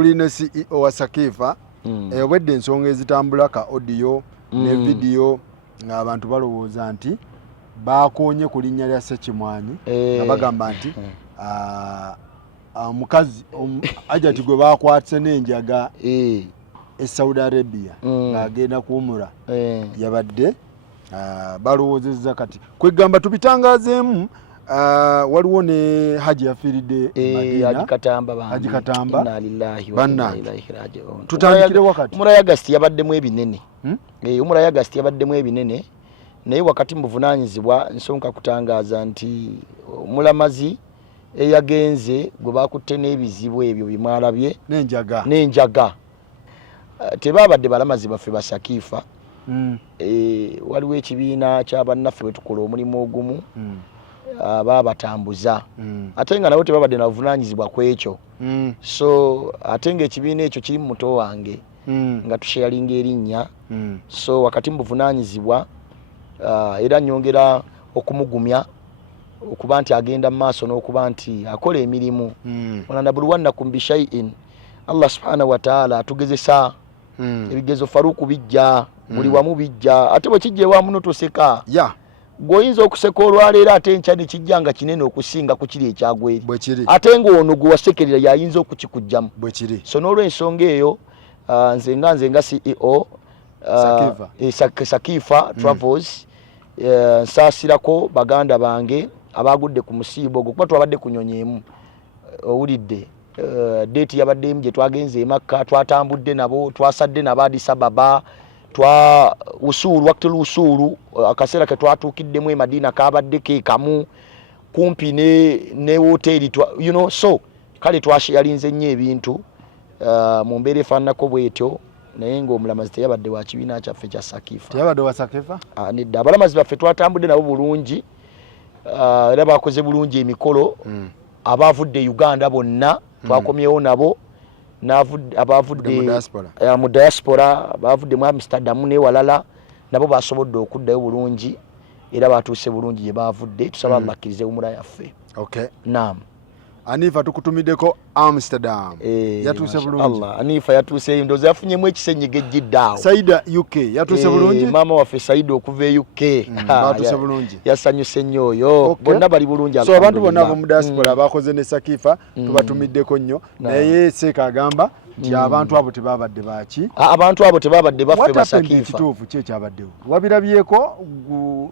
Tuline CEO wa Sakifa wedde ensonga ezitambula ka audio ne video ng'abantu balowooza nti bakonye ku linnya lya Ssekimwanyi nga bagamba nti omukazi ajati gwe bakwatse n'enjaga Saudi Arabia ng'agenda kuwumula yabadde balowoozezza kati kwegamba tubitangazeemu. Waliwo ne Haji yafiiridde Haji Katamba Haji Katamba inna lillahi wa inna ilaihi raji'un. Tutandikire wakati Umura August yabaddemu ebinene Umura August yabaddemu ebinene naye wakati muvunanyizibwa nsonka kutangaza nti mulamazi eyagenze gwe bakutte n'ebizibu ebyo bimwalabye n'enjaga tebabadde balamazi baffe ba Sakifa. Waliwo ekibiina ky'abannaffe bwe tukola omulimu ogumu babatambuza ate nga nabo tebabadde na buvunanyizibwa ku ekyo so ate nga ekibiina ekyo kiri mu muto wange nga tusharinga erinnya so wakati mu buvunanyizibwa era nyongera okumugumya okuba nti agenda mu maaso n'okuba nti akola emirimu wananabuluwannakum bishaiin Allah subhanahu wa ta'ala atugezesa ebigezo Faruku bijja buli wamu bijja ate bwe kijja ewamu n'otoseka goyinza okuseka olwaleero ate enkyani kijjanga kinene okusinga ku kiri ekyagweri ate ng'ono gwe wasekerera yayinza okukikujjamu so n'olw'ensonga eyo nze nga CEO Sakifa Travels nsaasirako baganda bange abagudde ku musiibo ogwo kuba twabadde kunyonyeemu owulidde deeti yabaddeemu gye twagenze Makka twatambudde nabo twasadde nabo Addis Ababa twa usulu wakati usulu akaseera ke twatuukiddemu Madina kabadde ke kamu kumpi ne hoteli you know so kale twasharinze nnyo ebintu mu mbeera efaananako bwetyo naye ng'omulamazi teyabadde wa kibiina kyaffe kya Sakifa. Teyabadde wa Sakifa? Nedda abalamazi baffe twatambudde nabo bulungi era bakoze bulungi emikolo abavudde Uganda bonna twakomyewo nabo abavudde mu diaspora bavudde mu Amsterdam ne walala nabo basobodde okuddayo bulungi era batuuse bulungi gye bavudde tusaba Allah akkirize umura yaffe. Okay. Naam. Anifa tukutumiddeko Amsterdam. Yatuuse bulungi. Allah Anifa yatuuse ndoze yafunyemu ekisenyiga ejjiddawo. Saida UK yatuuse bulungi. Mama waffe Saida okuva UK. Yatuuse bulungi. Yasanyuse nnyo oyo. Bonna bali bulungi. So abantu bonna mu diaspora bakoze ne Sakifa tubatumiddeko nnyo naye Seeka agamba nti abantu abo tebabadde baki. Abantu abo tebabadde baffe ba Sakifa. Kituufu kye kyabaddewo. Wabirabyeko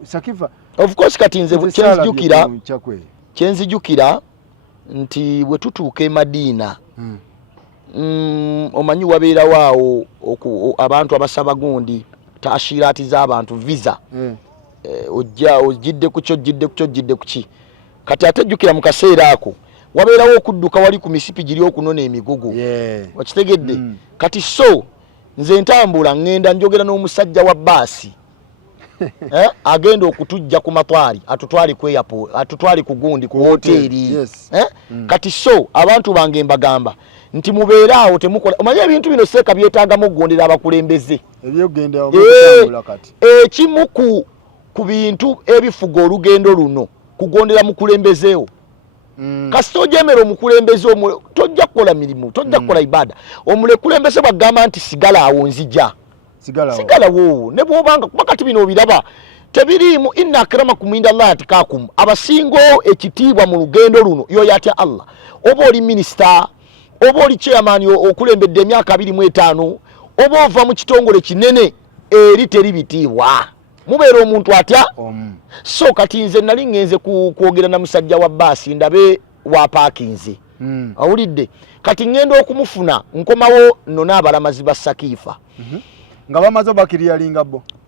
Sakifa. Of course kati nze kyenzijukira nti bwe tutuuka e Madina omanyi wabeera waawo abantu abasaba gundi taashirati z'abantu visa ojjidde ku ki kati atejjukira mu kaseera ako wabeerawo okudduka wali ku misipi giri okunona emigugu wakitegedde kati so nze ntambula ngenda njogera n'omusajja wa baasi agenda okutujja ku matwali atutwali ku airport atutwali ku gundi ku hoteli kati so abantu bange mbagamba nti mubeeraawo temukola omanye ebintu bino Seeka byetaaga mugondera abakulembeze ebyogenda okutambula kati ekimu ku bintu ebifuga olugendo luno kugondera mukulembezeewo kasita ojemera omukulembeze tojja kukola mirimu tojja kukola ibada omukulembeze bwagamba nti sigala awo nzija sigala wo ne bwobanga bakati bino obiraba tebirimu inna akramakum indallahi atqakum abasingo ekitiibwa mu lugendo luno yo yatya Allah oba oli minister oba oli chairman okulembedde emyaka 25 oba ova mu kitongole kinene eri teri bitiibwa mubeera omuntu atya so kati nze nali ngenze kwogera na musajja wa baasi ndabe wa parkinze awulidde kati ngenda okumufuna nkomawo nno n'abalamazi ba Sakifa nga bamaze bakiriyalinga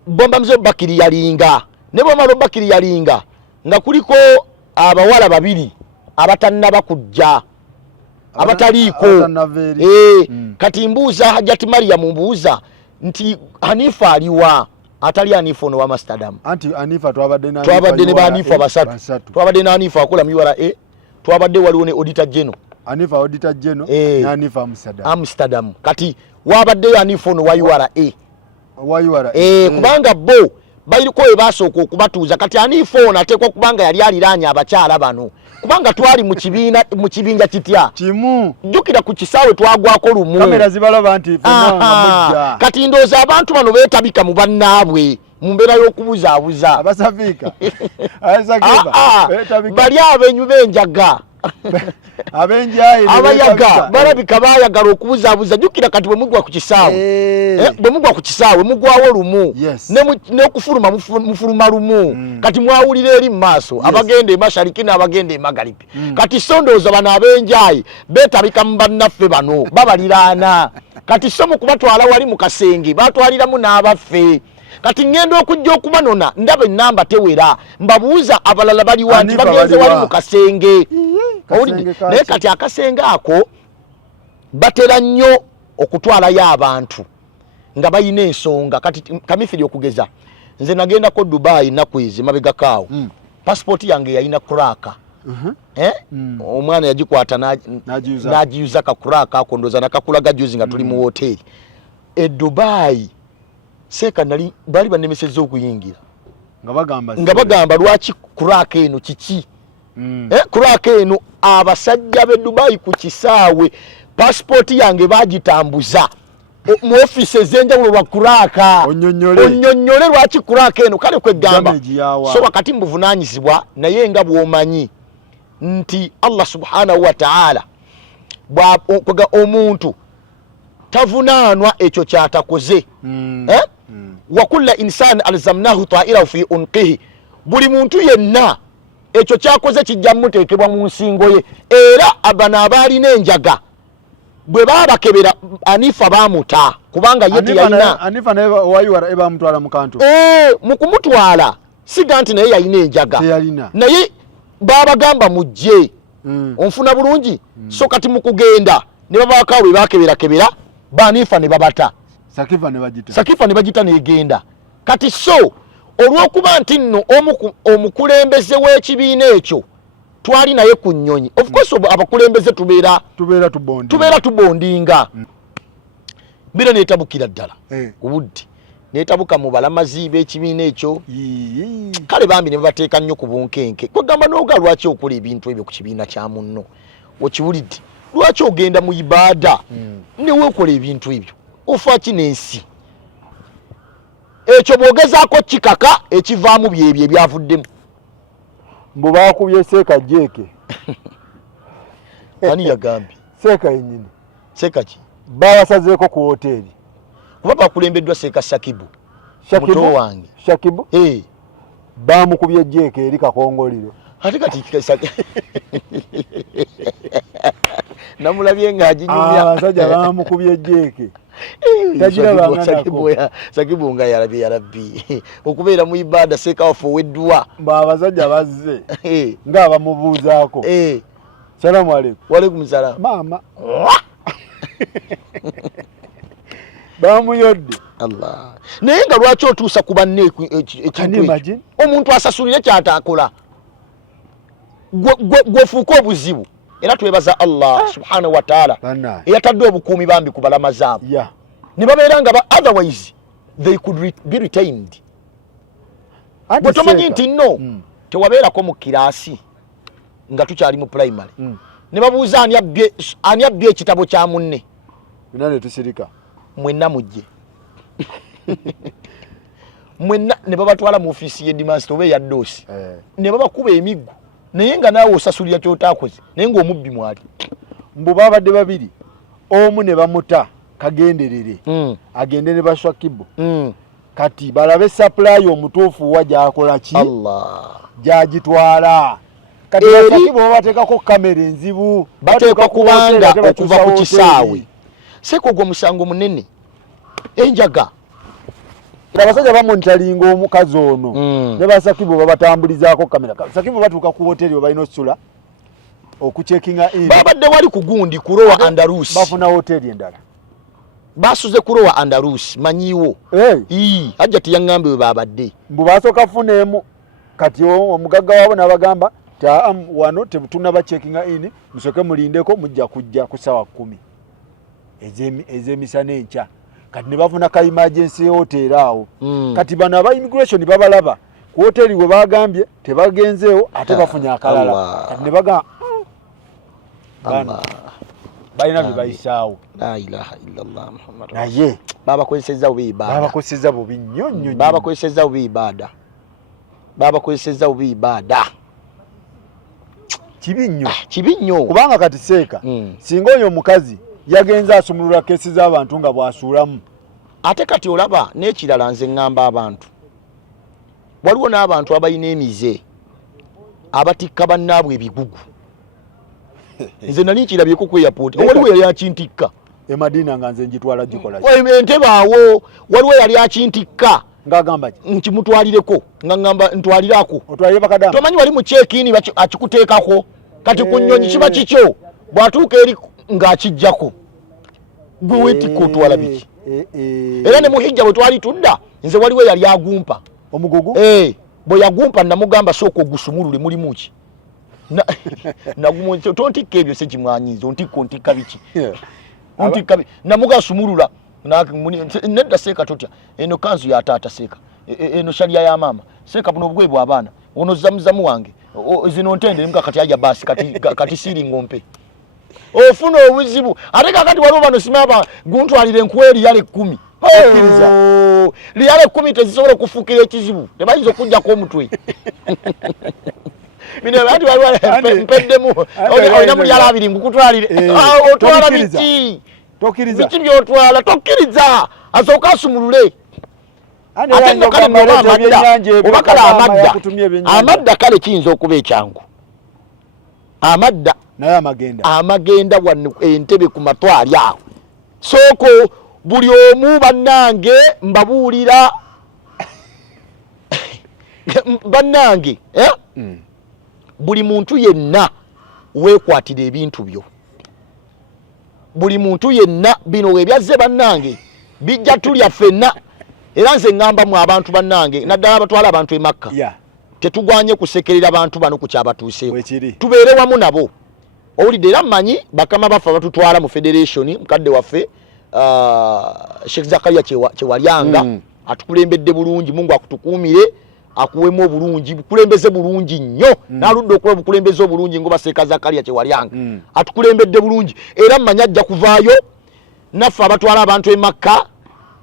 bamaze bakiriyalinga ne bamalo bakiriyalinga nga kuliko abawala babiri abatannaba kujja abataliiko kati mbuuza Hajjati Maryam mbuuza nti Hanifa aliwa atali Hanifa ono wa Amsterdam anti Hanifa twabadde ne Hanifa basatu twabadde na Hanifa akola mu URA twabadde waliwo ne Auditor General Hanifa Auditor General na Hanifa Amsterdam kati wabadde Hanifa ono wa URA kubanga bo bayiriko ebasooka okubatuuza kati ani phone ateekwa kubanga yali aliraanye abakyala bano kubanga twali mu kibinja kitya kimu jjukira ku kisaawe twagwako lumu kamera zibalaba nti fenna kati ndooza abantu bano beetabika mu bannaabwe mu mbeera y'okubuzaabuza abasafiika bali abenyu b'enjaga abayaga balabika baayagala okubuzaabuza jjukira kati bwe mugwa ku kisaawe bwe mugwa ku kisaawe mugwawo lumu n'okufuluma mufuluma lumu kati mwawulira eri mu maaso abagenda emashariki n'abagenda emagalibi kati so ndowooza bano ab'enjayi beetabika mu bannaffe bano babaliraana kati so mu kubatwala wali mu kasenge batwaliramu n'abaffe kati ngenda okujja okubanona ndaba ennamba tewera mbabuuza abalala baliwa nti bagenze wali mu kasenge naye kati akasenge ako batera nnyo okutwalayo abantu nga bayina ensonga kati kamifiri okugeza nze nagendako Dubai nnaku ezo emabegakaawo pasipoti yange yalina kuraka omwana yagikwata n'agiyuza kakuraka ako ndooza nakakulaga juzi nga tuli mu wooteeri Dubai Seka nali bali banemesezza okuyingira nga bagamba lwaki kuraka eno kiki kuraka eno abasajja be Dubai ku kisaawe passport yange bagitambuza mu office ez'enjawulo lwa kuraka onnyonnyole lwaki kuraka eno kale kwegamba so wakati mbuvunaanyizibwa naye nga bw'omanyi nti Allah subhanahu wa ta'ala bw'akoga omuntu tavunaanwa ekyo kyatakoze wa kulla insani alzamnahu ta'irahu fi unqihi buli muntu yenna ekyo kyakoze kijja muteekebwa mu nsingo ye era abana abalina enjaga bwe babakebera Anifa bamuta kubanga yete yalina Anifa naye wayiwara eba mutwala mu kantu mu kumutwala siga nti naye yalina enjaga naye babagamba mujje onfuna bulungi so kati mu kugenda ne babakawo bwe bakebera Banifa ne babata Sakifa ne bagita negenda kati so olw'okuba nti nno omukulembeze w'ekibiina ekyo twali naye ku nnyonyi of course abakulembeze tubeera tubondinga bira neetabukira ddala obudde neetabuka mu balamazi b'ekibiina ekyo kale bambi ne babateeka nnyo ku bunkenke kwegamba n'oga lwaki okola ebintu ebyo ku kibiina kya munno okiwulidde lwaki ogenda mu ibaada newe okola ebintu ebyo ofa kinensi ekyo bwogezaako kikaka ekivaamu byebyo ebyavuddemu mbu baakubye Seeka Jeke ani yagambye Seeka yennyini Seeka ki babasazeeko ku woteeri kuba bakulembeddwa Seeka Shakibu muto wange Shakibu baamukubye Jeke eri kakongoliro ate kati namulabye ng'aginyumya abasajja baamukubye Jeke Sakibu nga yarabbi okubeera mu ibaada Seeka waffe oweddwa abasajja bazze nga bamubuuzaako salamu aleikum waalaikum salaam maama bamuyodde Allah naye nga lwaki otuusa ku banne ekintu omuntu asasulire kyatakola gwefuuka obuzibu era twebaza Allah subhanahu wa ta'ala eyatadde obukuumi bambi ku balama zaabo ne babeera nga otherwise they could be retained bwe tomanyi nti nno tewabeerako mu kiraasi nga tukyali mu primary ne babuuza ani abbye ekitabo kya munne binane tusirika mwenna mujje mwenna ne babatwala mu ofiisi y'edimansita oba eya ddoosi ne babakuba emiggo naye nga naawe osasulira kyotaakoze naye ng'omubbi mwali mbu babadde babiri omu ne bamuta kagenderere agende ne Shakibu kati balabe supply omutuufu wa gyakola ki gyagitwala kati Shakibu bateekako kamera enzibu bateekwa kubanga okuva ku kisaawe Seeka ogwo musango munene enjaga abasajja bamonitalinga omukazi ono ne Shakibu babatambulizaako kamera Shakibu batuuka ku hoteri we balina okusula okucekinga in babadde wali ku gundi kurowa Andalus bafuna hoteri endala basuze kurowa Andalus manyiwo ajja tiyaŋŋambe we babadde mbu basooka funeemu kati omugagga waabo n'abagamba wano tebutuna bacekinga in musoke mulindeko mujja kujja ku ssaawa 10 ez'emisana enkya kati ne bafuna ka emergency hotel awo kati bano aba immigration babalaba ku hoteli we bagambye tebagenzeewo ate bafunye akalala kati ne baga balina bye bayisaawo. La ilaha illallah Muhammad naye babakozesezza bubi ibada, babakozesezza bubi nnyo nnyo, babakozesezza bubi ibada, babakozesezza bubi ibada. Kibi nnyo kubanga kati seeka singa oyo omukazi yagenza asumulula kesi z'abantu nga bwasuulamu. Ate kati olaba n'ekirala nze ngamba abantu waliwo n'abantu abalina emize abatikka bannaabwe ebigugu. Nze nali nkirabyeko ku airport waliwo yali akintikka Madina nga nze njitwala gikola ente baawo, waliwo yali akintikka ngagamba nkimutwalireko nga ngamba ntwalirako otwalire bakadamu. Tomanyi wali mu check-in akikuteekako kati ku nnyonyi kiba kikyo bw'atuuka eri ng'akijjako gwe weetikka otwala biki. Era ne muhijja bwe twali tudda nze waliwo yali agumpa omugugu bwe yagumpa namugamba sooka ogusumulule mulimu ki tontikka ebyo sekimwanyiza ontikka biki namuga sumulula nedda seeka totya eno kanzu ya taata seeka eno shalya ya mama seeka buno obugwe bwa abaana ono zamuzamu wange zino ntende muka kati aja basi kati siri ngompe ofuna obuzibu ate kakati waliwo bano simaba guntwalire enkweri yale 10 okiriza liyale 10 tezisobola okufuukira ekizibu tebayinza okujjako omutwe bino bati waliwo mpeddemu olina mulyala abiri ngukutwalire otwala biki tokkiriza biki byotwala tokkiriza asooka asumulule. Ate nno kale noba oba kale amadda kale kiyinza okuba ekyangu amadda naye amagenda wano entebe ku matwali awo sooko buli omu bannange mbabuulira bannange buli muntu yenna weekwatira ebintu byo, buli muntu yenna bino ebyazze bannange bijja tulya ffenna. Era nze ngamba mu abantu bannange naddala abatwala abantu e Makka tetugwanye kusekerera abantu bano ku kyabatuuseewo, tubeere wamu nabo. Owulidde era mmanyi bakama baffe abatutwala mu federation mukadde waffe Sheikh Zakaria Kyewalyanga atukulembedde bulungi, Mungu akutukuumire akuwemu obulungi, bukulembeze bulungi nnyo n'aludde okuba bukulembeze obulungi ngoba Sheikh Zakaria Kyewalyanga atukulembedde bulungi. Era mmanyi ajja kuvaayo naffe abatwala abantu e Makka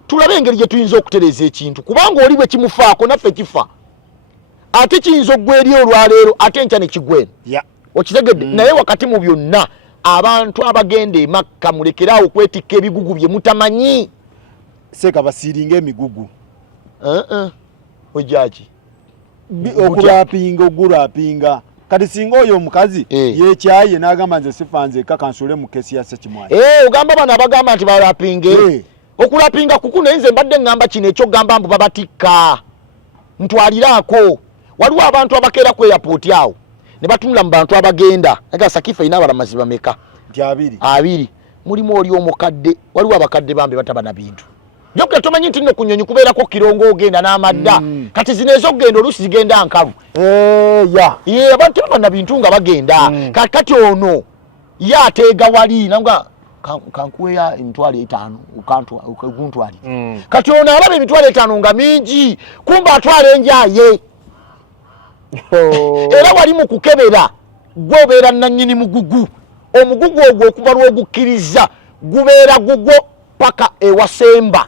tulabe engeri gye tuyinza okutereeza ekintu, kubanga oli bwe kimufaako naffe kifa. Ate kiyinza oggweri olwaleero ate enkya ne kigweno okitegedde. Naye wakati mu byonna abantu abagenda e Makka mulekeraawo okwetikka ebigugu bye mutamanyi. Seeka basiiringa emigugu ojaki okulapinga ogulapinga kati singa oyo omukazi yekyaye n'agamba nze sifa nze kakansule mu kesi ya Ssekimwanyi. Ogamba bano abagamba nti balapinge okulapinga kuku naye nze mbadde ngamba kino ekyogamba mbu babatikka ntwaliraako. Waliwo abantu abakeera ku airport awo ne batunula mu bantu abagenda aga Sakifa ina abalamazi bameka nti abiri mulimu oli omukadde, waliwo abakadde bambe bataba na bintu jokka tomanyi nti nno ku nnyonyi kubeerako kirongo ogenda n'amadda kati zino ez'okugenda oluusi zigenda nkalu abantu baba na bintu nga bagenda kati ono ye ateega wali nanga kankuweya emitwalo 5 uguntwali kati ono alaba emitwalo 5 nga mingi kumba atwala enjaye. Era wali mu kukebera gwe obeera nannyini mugugu, omugugu ogwo okuva lw'ogukkiriza gubeera gugwo paka ewasemba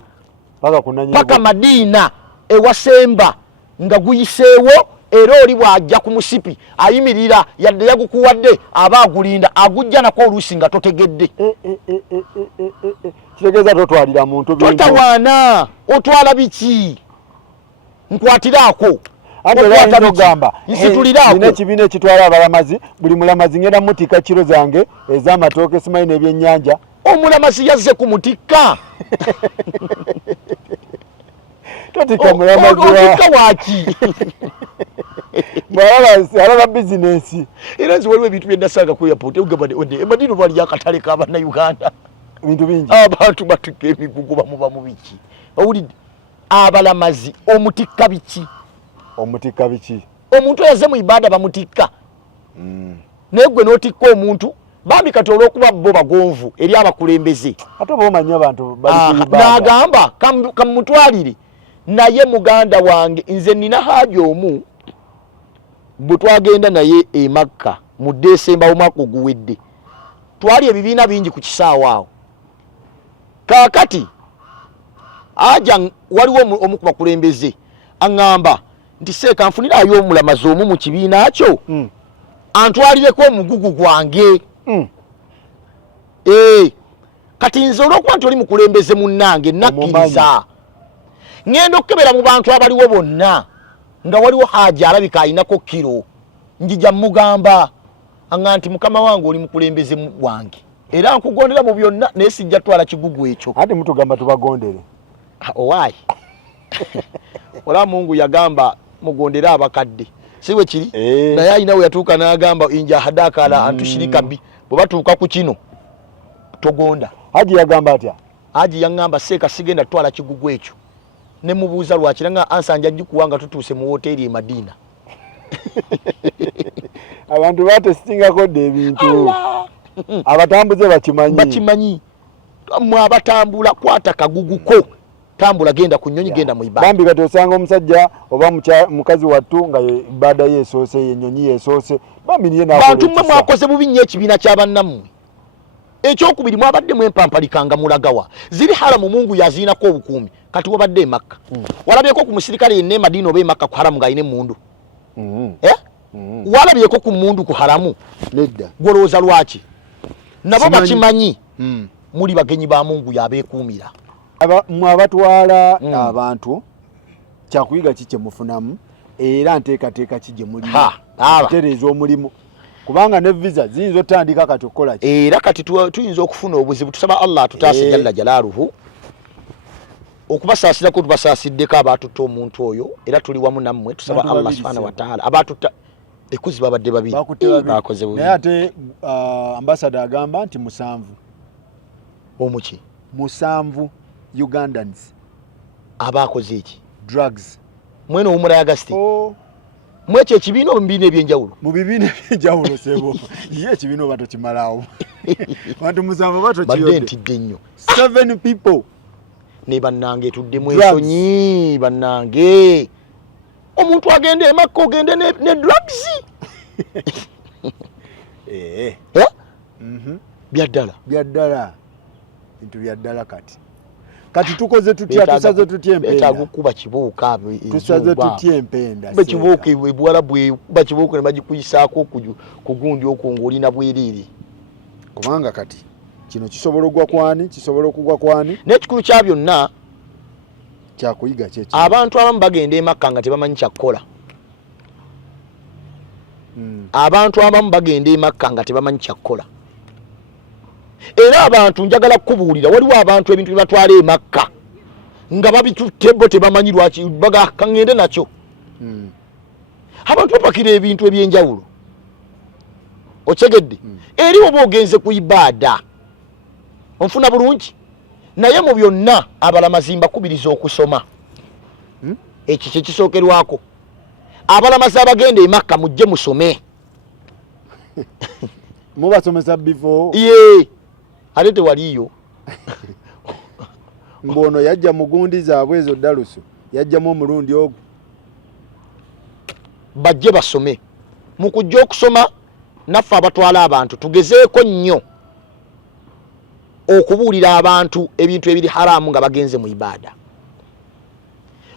paka Madiina ewasemba nga guyiseewo. Era oli bw'ajja ku musipi ayimirira yadde yagukuwadde aba agulinda agujja nako oluusi nga totegedde. Kitegeeza totwalira muntu bintu totawaana otwala biki nkwatiraako gamba nsituliraako ekibiina ekitwala abalamazi buli mulamazi ngenda mutikka kiro zange ez'amatooke simanyi n'ebyennyanja. Omulamazi yazze ku mutikka totikka mulamazi waki alaba bizinesi. Era nzi waliwo ebintu byendasanga ku airport Madina bali yakatale k'Abannayuganda bintu bingi abantu batikka emigugu bamuba mu biki. Owulidde abalamazi omutikka biki omuntu yazze mu ibada bamutikka naye gwe n'otikka omuntu bambi kati olw'okuba bo bagonvu eri abakulembeze ate oba omanyi abantu bali n'agamba kamutwalire naye muganda wange nze nina haaja omu bwe twagenda naye e Makka mu Desemba omwaka oguwedde twali ebibiina bingi ku kisaawa awo kaakati aja waliwo omu ku bakulembeze aŋŋamba nti seeka nfunirayo omulamazi omu mu kibiina kyo antwalireko omugugu gwange kati nze olw'okuba nti oli mukulembeze munnange nakkiriza ŋŋenda okukebera mu bantu abaliwo bonna nga waliwo haaja alabika alinako kiro njija mugamba aŋŋa nti mukama wange oli mukulembeze wange era nkugondera mu byonna naye sijja twala kigugu ekyo ate mutugamba tubagondere owaayi olaba Mungu yagamba mugondere abakadde siwe kiri naye ayina we yatuuka n'agamba inja hadaka ala antushirika bi bwe batuuka ku kino togonda Haji yagamba atya Haji yaŋŋamba seeka sigenda twala kigugu ekyo ne mubuuza lwakira nga ansanja njikuwanga tutuuse mu hoteri e Madina abantu batestingako dde ebintu abatambuze bakimanyi mwe abatambula kwata kaguguko tambula genda ku nnyonyi genda mu ibada bambi kati osanga omusajja oba mukazi wattu nga ibada yeesoose yennyonyi yeesoose bambi niye bantu mmwe mwakoze bubi nnyo ekibiina ky'abannammwe ekyokubiri mwabadde mwempampalikanga mulagawa ziri haramu Mungu yaziinako obukuumi kati wabadde e Makka walabyeko ku musirikale yenna e Madina oba e Makka ku haramu ng'alina emmundu walabyeko ku mmundu ku haramu nedda golowooza lwaki nabo bakimanyi muli bagenyi ba Mungu yabeekuumira mwabatwala abantu kyakuyiga ki kye mufunamu era nteekateeka ki gye mulimu okutereeza omulimu kubanga ne visa ziyinza otandika kati okukola ki era kati tuyinza okufuna obuzibu tusaba Allah atutaase jalla jalaaluhu okubasaasirako tubasaasiddeko abaatutta omuntu oyo era tuli wamu nammwe tusaba Allah subhanahu wa ta'ala abaatutta ekuzi babadde babiri bakoze bubi naye ate ambassador agamba nti 7 omuki 7 Ugandans abakoze iki drugs mwene omura August mwekyo ekibiina omubiina ebyenjawulo mu bibiina ebyenjawulo sebo ye ekibiina oba tokimalawo bantu 7 badde ntidde nnyo 7 people ne bannange tuddemu ensonyi bannange omuntu agende e Makka ogende ne drugs byaddala bintu byaddala kati tukoze tutya tusaze tutya empenda betagukuba kibuuka tusaze tutya empenda bekibuuka ebwala bwe bakibuuka ne bagikuyisaako kugundi okungulina bwerere kubanga kati kino kisobola ogwa kwani kisobola okugwa kwani n'ekikulu kya byonna kyakuyiga kyeki abantu abamu bagenda e Makka nga tebamanyi kyakukola abantu abamu bagenda e Makka nga tebamanyi kyakukola era abantu njagala kukubuulira waliwo abantu ebintu bye batwala e Makka nga babitutte bo tebamanyi lwaki kangende nakyo abantu bapakira ebintu ebyenjawulo okyegedde eri oba ogenze ku ibada onfuna bulungi naye mu byonna abalamazi mbakubiriza okusoma ekyo kye kisookerwako abalamazi abagenda e Makka mujje musome mubasomesa before ate tewaliyo mbono yajja mugundi zaabwe ezo dalusu yajjamu omulundi ogwo bajje basome mu kujja okusoma naffe abatwala abantu tugezeeko nnyo okubuulira abantu ebintu ebiri haramu nga bagenze mu ibada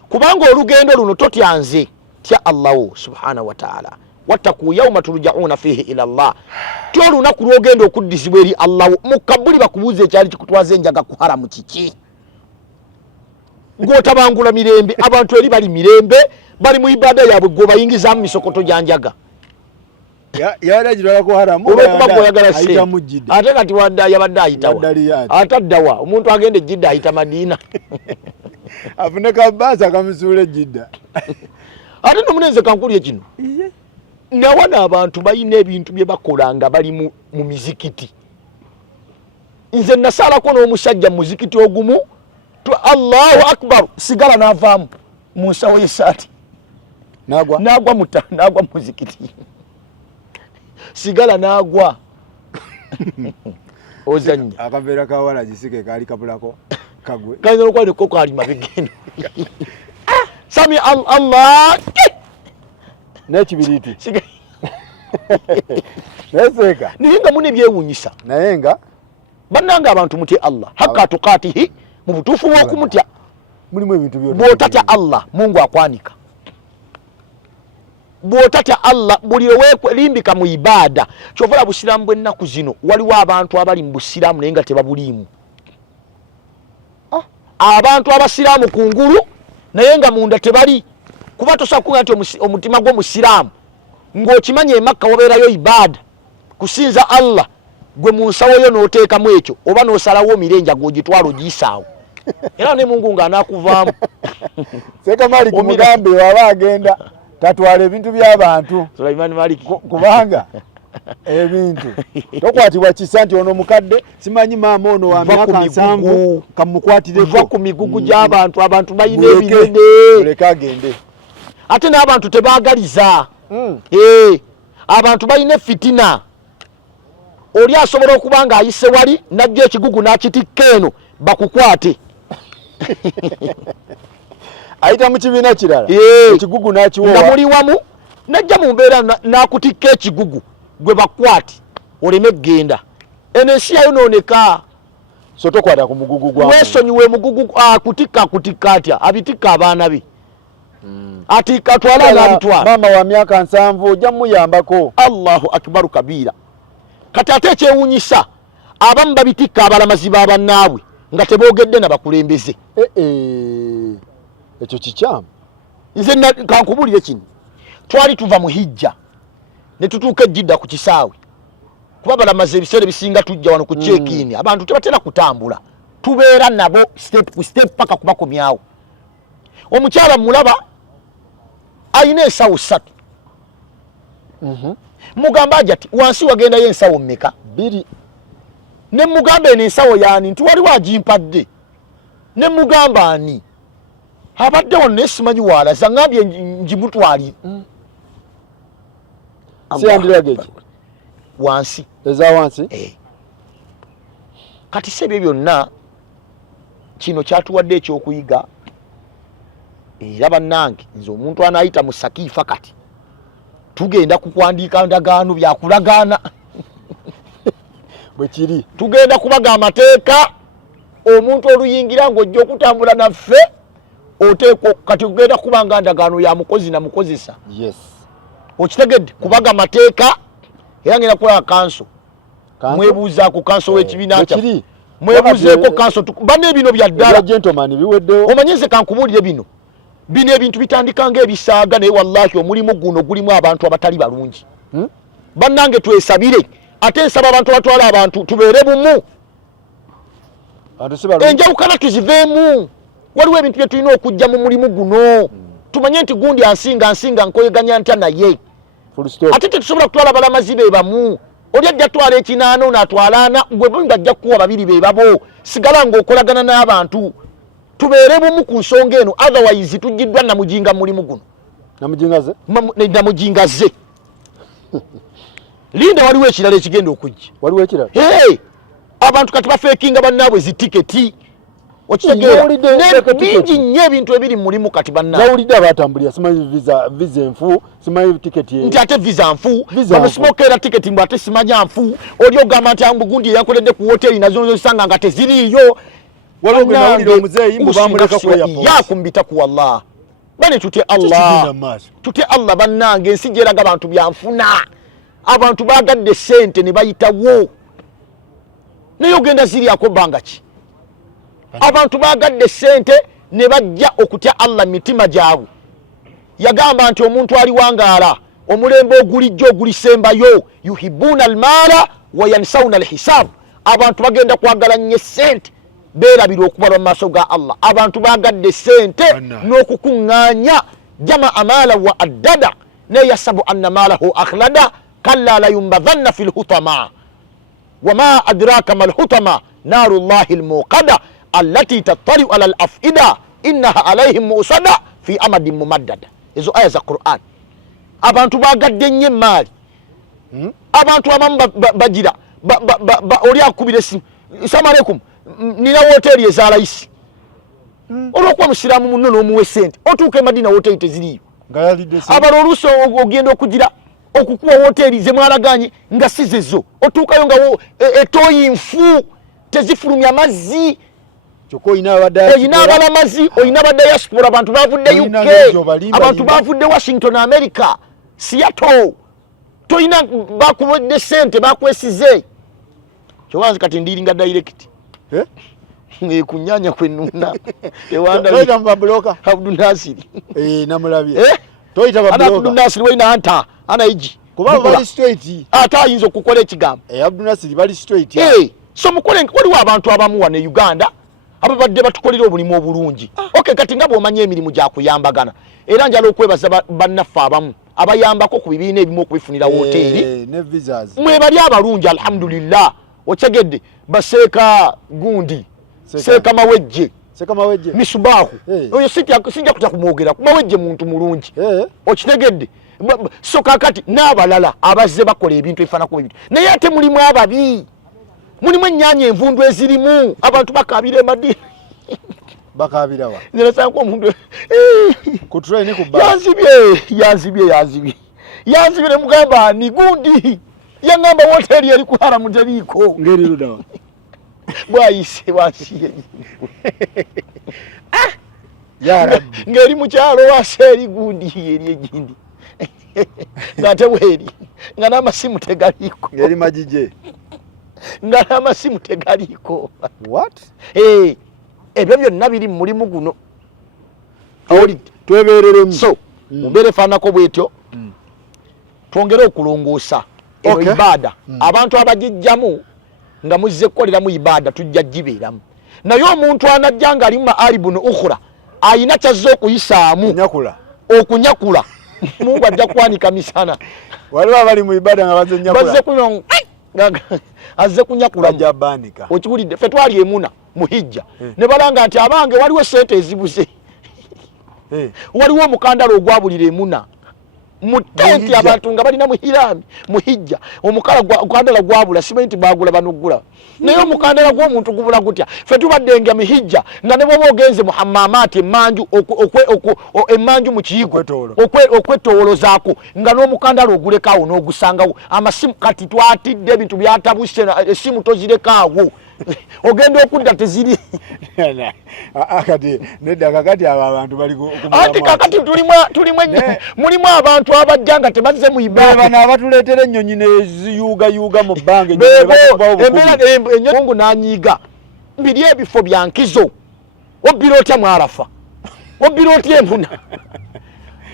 kubanga olugendo luno totyanze tya Allahu subhanahu wa ta'ala wattaku yawma turja'una fihi ila Allah tolunaku lwogenda okuddizibwa eri Allah mukabuli bakubuuza ekyali kikutwaza enjaga ku haramu kiki ng'otabangula mirembe abantu eri bali mirembe bali mu ibada yaabwe gwe bayingizamu misokoto gyanjaga yalagirwala ku haramu olwokuba gweoyagala se ate kati wadda yabadde ayitawa ate addawa omuntu agenda e Jidda ayita Madina afune kabaasa akamusuula e Jidda ate nomunenze kankulye kino nawana abantu balina ebintu bye bakola nga bali mu mizikiti nze nasaalako n'omusajja mu muzikiti ogumu Allahu akbar sigala n'avaamu mu nsawo y'essaati n'agwa mu muzikiti sigala n'agwa ozanya akaveera kawala jisike kali kapulako kagwe kayinza okuba koko ali mabegeno sami Allah n'ekibiriiti neseka naye nga mune byewuunyisa naye nga bannanga abantu mutye Allah hakka tuqatihi mu butuufu bw'okumutya mulimu ebintu bw'otatya Allah Mungu akwanika bw'otatya Allah buli limbika mu ibaada kyovola busiraamu bw'ennaku zino waliwo abantu abali mu busiraamu naye nga tebabuliimu abantu abasiraamu kungulu naye nga munda tebali kuba tosobola kuga nti omutima gw'omusiraamu ng'okimanya emakka wabeerayo ibaada kusinza Allah gwe mu nsawo yo n'oteekamu ekyo oba n'osalawo mirenja gw'ogitwala ogiyisaawo era ne Mungu ng'anaakuvaamu Seka Malik mugambe waba agenda tatwala ebintu by'abantu Sulaiman Malik kubanga ebintu tokwatibwa kisa nti ono mukadde simanyi maama ono wa myaka 7 kamukwatireko ku migugu gy'abantu abantu bayina ebinene leka agende ate n'abantu tebaagaliza abantu bayina fitina oli asobola okuba nga ayise wali najja ekigugu n'akitikka eno bakukwate ayita mu kibiina kirala ekigugu n'akiwowa nga muli wamu najja mu mbeera n'akutikka ekigugu gwe bakwate oleme genda eno ensi yayonooneka so tokwata ku mugugu gwa weesonyiwe mugugu akutikka atya abitikka abaana be atikka twala anabitwala maama wa myaka 7 ojja muyambako Allahu akbaru kabira kati ate ekyewuunyisa abamu babitikka abalamazi b'abannaabwe nga teboogedde na bakulembeze ekyo kikyamu nze kankubulire kino twali tuva mu hijja ne tutuuka ejjidda ku kisaawe kuba balamaze ebiseera ebisinga tujja wano ku check-in abantu tebatera kutambula tubeera nabo step ku step paka kubakomyawo omukyala mulaba ayina ensawo 3 mugamba ajja ati wansi wagendayo ensawo mmeka 2 ne mugamba eno ensawo yaani nti waliwo agimpadde ne mugamba ani abadde wano naye simanyi waalaza ngambye njimutwali siyandirageki wansi eza wansi kati si ebyo byonna kino kyatuwadde ekyokuyiga era bannange nze omuntu anaayita mu sakiifa kati tugenda kukwandiika ndagaano byakulagaana bwe kiri tugenda kubaga amateeka omuntu oluyingira ng'ojja okutambula naffe oteeko kati tugenda kubanga ndagaano ya mukozi na mukozesa yes okitegedde kubaga amateeka era ngenda kulaba kanso mwebuuzaako kanso w'ekibiina kyaffe mwebuuzeeko kanso banne ebino bya ddala gentleman biweddewo omanye nze kankubuulire bino ebintu bitandika ng'ebisaaga naye wallahi omulimu guno gulimu abantu abatali balungi bannange twesabire ate nsaba abantu abatwala abantu tubeere bumu enjawukana tuziveemu waliwo ebintu bye tulina okujja mu mulimu guno tumanye nti gundi ansinga nkoyeganya ntya naye ate tetusobola kutwala balamazi be bamu oli ajja twala ekinaana ono atwala 4 gwe bunga ajja kuwa 2 be babo sigala ng'okolagana n'abantu tubeere bumu ku nsonga eno otherwise tujjiddwa namujinga mulimu guno namujingaze linda waliwo ekirala ekigenda okujja waliwo ekirala abantu kati bafeekinga bannaabwe zitiketi bingi nnyo ebintu ebiri mu mulimu kati nawulidde abatambulira simanyi visa enfu simanyi tiketi nti ate visa nfu bamusimokeera tiketi mbw ate simanya nfu oli ogamba nti ambugundi eyakoledde ku woteri nazo zisanga nga teziriiyo yakumbita ku wallah bane tutye Allah bannange ensi gyeraga abantu byanfuna abantu bagadde sente ne bayitawo naye ogenda ziryako bbanga ki abantu bagadde sente ne bajja okutya Allah mitima gyabwe yagamba nti omuntu ali wangaala omulembe ogulijjo ogulisembayo yuhibuna almaala wa yansawuna alhisab abantu bagenda kwagala nnyo sente beerabira okubalwa mu maaso ga Allah abantu bagadde sente n'okukuŋŋaanya jama amaala wa addada naye yasabu anna maalahu akhlada kalla layumbadhanna fi lhutama wama adraka ma lhutama naaru llahi lmuqada allati tattariu ala alafida innaha alayhim musada fi amadin mumaddada ezo aya za Qur'an abantu bagadde nnyo emaali abantu abamu bagira oli akubire simu Assalamu nina hoteli eza rais olwokuba musiraamu munno n'omuwa sente otuuka e Madina hoteli teziriyo abala oluusi ogenda okugira okukuwa hoteli ze mwalaganye nga si zezo otuukayo nga etoyi nfu tezifulumya amazzi oyina abalamazi oyina abadiaspora abantu bavudde UK abantu bavudde Washington America Seattle toyina bakubadde sente bakwesize kyowanzi kati ndiringa direct kunyanya kwenuna ewanda mbabloka Abdul Nasir namulabye toyita babloka Abdul Nasir wena anta ana iji kuba bali straight ata ayinza okukola ekigambo Abdul Nasir bali straight so mukole waliwo abantu abamu wa ne Uganda ababadde batukolera obulimu obulungi okay kati nga bw'omanya emirimu gya kuyambagana era njala okwebaza bannaffe abamu abayambako ku bibiina ebimu okubifunira hoteli ne visas mwebali abalungi alhamdulillah otegedde baseeka gundi seeka mawejje misubahu oyo sinja kutya kumwogera mawejje muntu mulungi okitegedde so kakati n'abalala abazze bakola ebintu ebifaanako ebintu naye ate mulimu ababi mulimu ennyanya envundu ezirimu abantu bakabira e Madina bakabirawa nerasanko omuntu kutrain ku ba yanzibye mugamba ni gundi yangamba hoteli yali ku haramu teriiko ngeri ludawa bwayise wansiye ya rabbi ngeri mukyalo waseri gundi yeri egindi ngate bweri nga n'amasimu tegaliiko ngeri majije nga n'amasimu tegaliiko what ebyo byonna biri mu mulimu guno twebereremu so mubere faanako bwetyo twongere okulongoosa ibada abantu abagijjamu nga muzze kukoleramu ibada tujja gibeeramu naye omuntu anajja nga ali mu maalibun ukhra ayina kyazze okuyisaamu okunyakula Mungu ajja kwanika misana waliwo abali mu ibada nga azze kunyakula jabanika okiwulidde ffe twali emuna mu hijja ne balanga nti abange waliwo sente ezibuze waliwo omukandala ogwabulira emuna mutenti abantu nga balina muhirami muhijja omukandala gwabula simanyi nti bagula banogula naye omukandala gw'omuntu gubula gutya ffe tubaddenga mihijja nga ne bwoba ogenze mu hammamaati emmanju mu kiyigo okwetowolozaako nga n'omukandala ogulekaawo n'ogusangawo amasimu kati twatidde ebintu byatabuse essimu tozirekawo ogenda okudda teziri akati nedda kakati abo abantu bali ati kakati mulimu abantu abajja nga tebazze mu ibada bano abatuleetera ennyonyi neziyuugayuuga mu bbanga ennyonyi n'anyiiga biri ebifo bya nkizo wabbira otya mwarafa wabbira otya emuna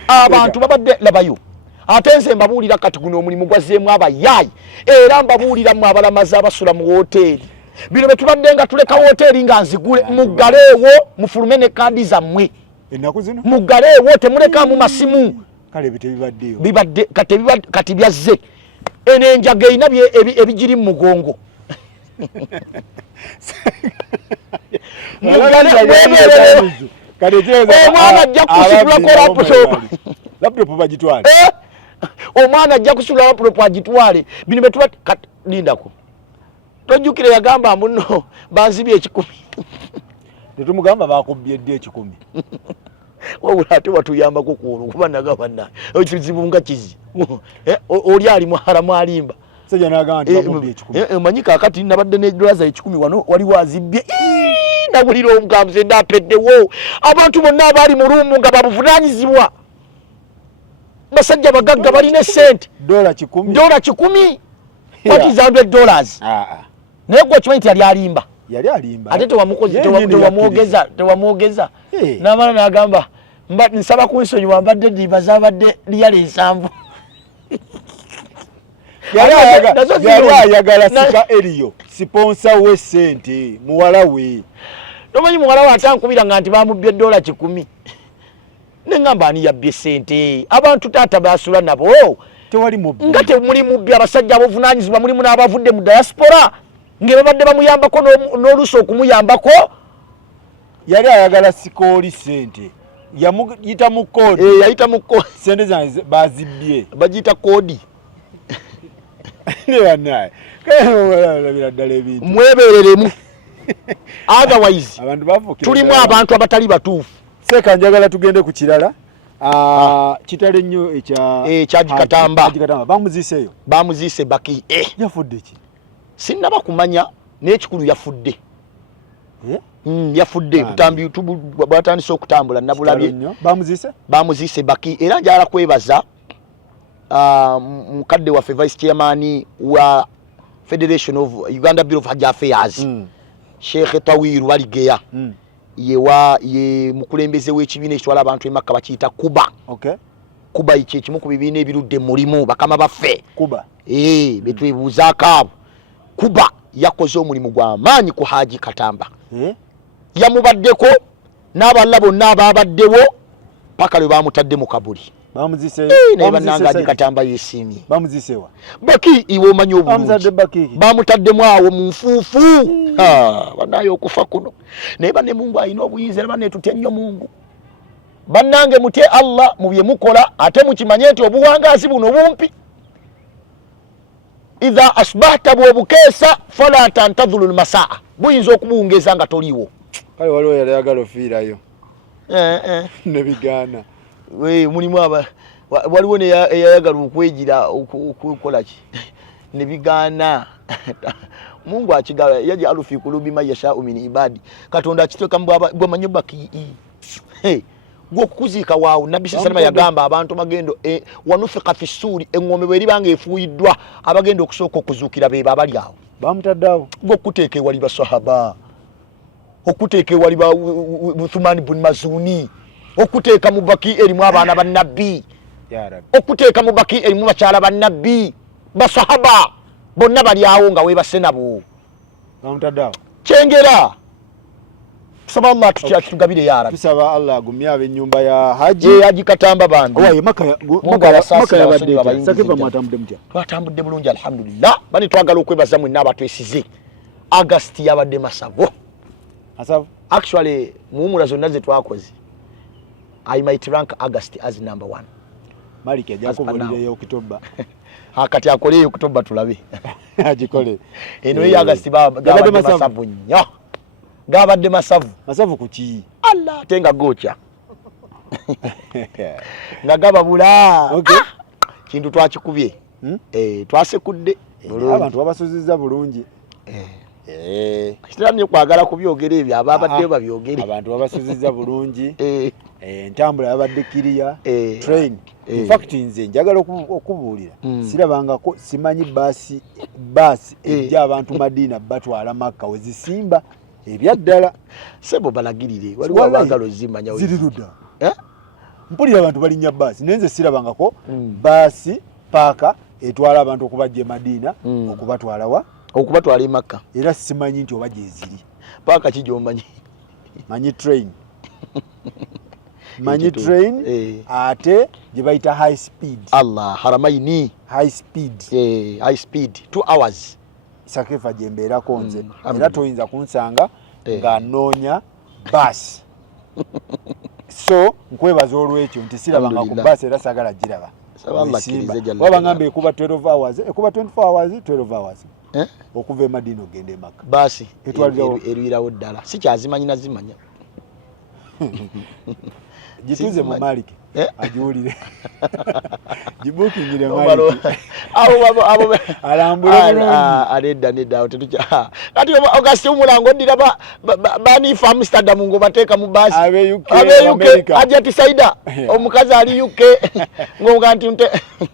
abantu babadde labayo ate nze mbabuulira kati guno omulimu gwazzeemu abayaayi era mbabuuliramu abalamazi abasula mu woteeri bino betubadde nga tuleka hoteli nga nzigule muggaleewo mufulume ne kaadi zammwe ennaku zino muggaleewo temulekamu masimu kale bitebibaddeyo bibadde kati byazze eno enjaga erina ebigiri mu mugongo omwana ajja kukusitulako laputopu bagitwale omwana ajja kusitula laputopu agitwale bino betuba lindako tojjukire yagamba muno banzibye 10 tetumugamba bakubbye dde 10 wabula ate watuyambako kuno kuba nagamba naye ekizibu nga kizi oli ali muharamu alimba sejja nagamba nti bakubbye 10 manyi kakati nabadde ne dollars 10 wano waliwo azibbye nabulira omugambuze ndapeddewo abantu bonna abali mu lumu nga babuvunaanyizibwa basajja bagagga balina sente dola 10 what is $100 naye gwe kimanyi nti yali alimba ate tewamwogeza n'amala n'agamba nsaba kunsonyiwa mbadde ndiba zabadde liyala 7 yali ayagala sika eriyo siponsa we sente muwala we tomanyi muwala we atankubira nga nti bamubbye $10 nengamba ani yabbye sente abantu taata basula nabo tewali mubbi nga temuli mubbi abasajja abovunaanyizibwa mulimu n'abavudde mu diaspora ng'ebabadde bamuyambako n'oluusi okumuyambako yali ayagala sikooli sente yamuyita mu koodi yayita mu koodi sente zange bazibbye bagiyita koodi ne banaye kaya ddala ebintu mwebereremu otherwise abantu bafukira tulimu abantu abatali batuufu seka njagala tugende ku kirala kitale nnyo Katamba bamuziiseyo Baki yafudde ki sinnaba kumanya n'ekikulu yafudde yafudde butambi bwatandise okutambula nabulabye bamuziise Baki era njala kwebaza mukadde waffe vice chairman wa Federation of Uganda Bureau of Hajj Affairs Sheikh Tawir Waligeya ye mukulembeze w'ekibiina ekitwala abantu e Makka bakiyita Kuba. Kuba iki kimu ku bibiina ebirudde mulimu bakama baffe betwebuuzaako abo. Kuba yakoze omulimu gw'amaanyi ku Haji Katamba yamubaddeko n'abalala bonna ababaddewo paka lwe bamutadde mu kabuli naye bannanga Haji Katamba yeesiimye Baki iwe omanyi obulungi bamutaddemu awo mu nfuufu banaye okufa kuno naye banne Mungu alina obuyinza era banne tutya nnyo Mungu bannange mutye Allah mu bye mukola ate mukimanye nti obuwangazi buno bumpi idha asbahta bwobukeesa fala tantadhulu almasaa buyinza okubuwungeza nga toliiwo kale waliwo yali ayagala ofiirayo ne bigaana mulimu waliwo eyayagala okwejira okukola ki ne bigaana Mungu akigala yajalu fi kulubi ma yasha'u min ibadi katonda akiteeka bwamanyi Baki gw'okuzika waawo nabbi sallallahu yagamba abantu bagendo wanufika fi suri engombe bwe libanga efuyiddwa abagenda okusooka okuzuukira be babali awo bamutaddawo gw'okuteeka ewali basahaba okuteeka ewali Uthman ibn Mazuni okuteeka mu Baki erimu abaana ba nabbi okuteeka mu Baki erimu bakyala ba nabbi basahaba bonna bali awo nga weebase nabo bamutaddawo kyengera tusaba Allah tutugabire ya Rabbi tusaba Allah agumye ab'ennyumba ya Haji Katamba bandi owaye Maka yabadde sakiva mwatambudde mutya twatambudde bulungi alhamdulillah bani twagala okwebaza mwenna abatwesize August yabadde masavu actually muumula zonna ze twakoze I might rank August as number 1 Malik yajakubulira Oktoba akati akole Oktoba tulabe ajikole eno ya August gabadde masavu nnyo gabadde masavu kuki Allah tenga gocha nga gababula kintu twakikubye twasekudde abantu babasuzizza bulungi kitamye kwagala kubyogera ebyo ababadde babyogere abantu babasuzizza bulungi entambula yabadde kiriya train in fact nze njagala okubuulira sirabangako simanyi baasi ejja abantu Madina batwala Makka wezisimba ebyaddala sebo balagirire waliwo abagalo zimanya ziriruda mpulira abantu balinnya baasi nenze sirabangako baasi paaka etwala abantu okubajja Madina okubatwala e Makka era simanyi nti oba gyeziri paaka kijomanyi manyi train ate gye bayita high speed Allah haramaini high speed 2 hours sakifa gyembeerako nze era toyinza kunsanga nga noonya baasi so nkwebaza olwekyo nti sirabanga ku baasi era sagala giraba waba ngamba ekuba 12 hours ekuba 24 hours 12 hours okuva e Madina ogenda e Makka baasi erwirawo ddala sikyazimanyi nazimanya gituze mu Maliki ajiwulire jibukingire Maliki alambula nedda kati ogasi umulango ndira banifa Amsterdam ngo bateeka mu basi abe UK ajati Saida omukazi ali UK ngo nti nte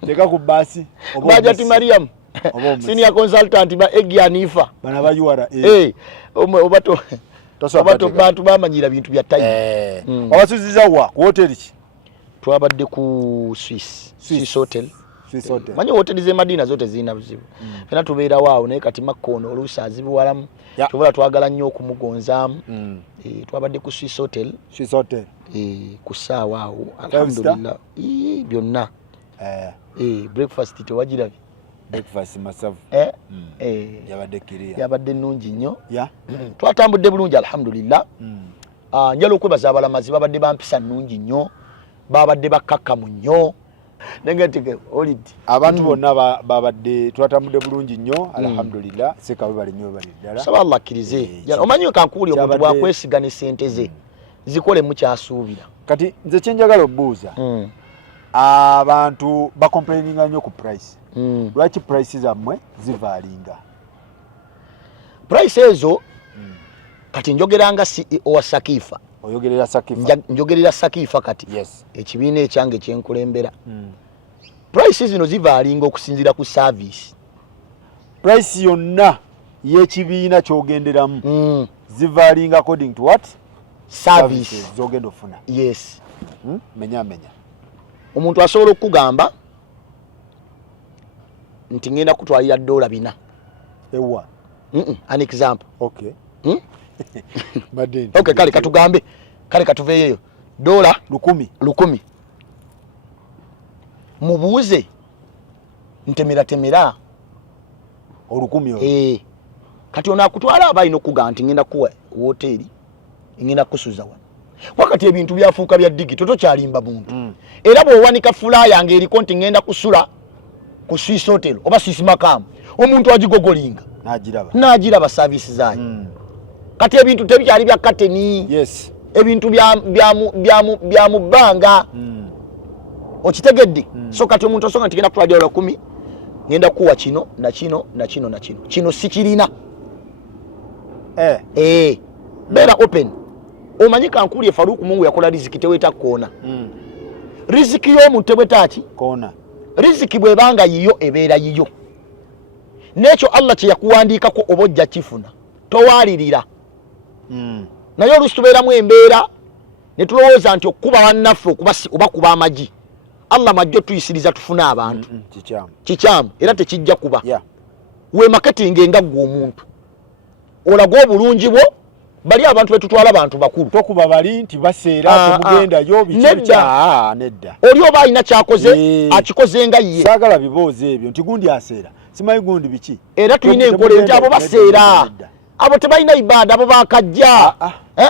teka ku basi bajati Mariam senior consultant ba Egianifa bana bayuara obato bantu bamanyira bintu bya time abasuziza wa ku hoteli ki twabadde ku Swiss hotel manyi hoteli ze Madina zote zina buzibu fena tubeera waawo naye kati Makkono oluusa azibuwalamu tubula twagala nnyo okumugonzaamu twabadde ku Swiss hotel ku ssaawa awo alhamdulillah byonna breakfast tewagirabye breakfast masavu yabadde kiriya yabadde nnungi nnyo twatambudde bulungi alhamdulillah njala okwebaza abalamazi babadde bampisa nnungi nnyo babadde bakkakkamu nnyo Nengatike olid. Abantu bonna babadde twatambudde bulungi nnyo alhamdulillah sekawe bali nnyo bali ddala. Saba Allah kirize. Omanyi kankuli omuntu bwakwesiga ne sente ze zikole mu kyasuubira. Kati nze kyenjagala obbuuza. Abantu bacomplaininga nnyo ku price. Lwaki prices zammwe zivaalinga? Price ezo kati njogeranga CEO wa Sakifa. Oyogerera Sakifa. Njogerera Sakifa kati. Yes. Ekibiina ekyange kyenkulembera. Prices zino zivaalinga okusinzira ku service. Price yonna y'ekibiina kyogenderamu zivaalinga according to what? Service. Zogenda ofuna. Yes. Menya. Omuntu asobola okugamba nti ngenda kutwalira $400. Ewa. An example. Okay. Okay, kale katugambe. Kale katuveeyo. $10,000. Mubuuze. Ntemera. $10,000. Kati onakutwala abayino kuga nti ngenda kuwa hoteli. Ngenda kusuza wano. Wakati ebintu byafuuka bya digital tokyalimba muntu. Era bw'owanika flyer ng'eriko nti ngenda kusula ku Swiss Hotel oba Swiss Makamu. Omuntu agigogolinga. N'agiraba service zaayo. Kati ebintu tebikyali bya kateni. Yes. Ebintu bya mu bbanga. Okitegedde. So kati omuntu asonga nti ngenda kutwala $10,000 ngenda kuwa kino na kino. Kino sikirina. Beera open. Omanyi kankuli Faruku Mungu yakola riziki teweta koona. Riziki y'omuntu teweta ki? Koona. Riziki bwebanga yiyo ebeera yiyo. Nekyo Allah kye yakuwandiikako obojja kifuna. Towalirira. Naye oluusi tubeeramu embeera ne tulowooza nti okuba bannaffe oba kuba amagi. Allah majjo tuyisiriza tufuna abantu. Kikyamu. Era tekijja kuba. We marketing nga gwe omuntu. Olaga obulungi bwo bali abantu betutwala abantu bakulu. Tokuba bali nti baseera kumugenda yo bikicha. Nedda. Oli oba alina kyakoze akikoze nga ye. Saagala bibooze ebyo nti gundi aseera. Simanyi gundi biki. Era tulina enkole nti abo baseera. Abo tebalina ibada abo bakajja.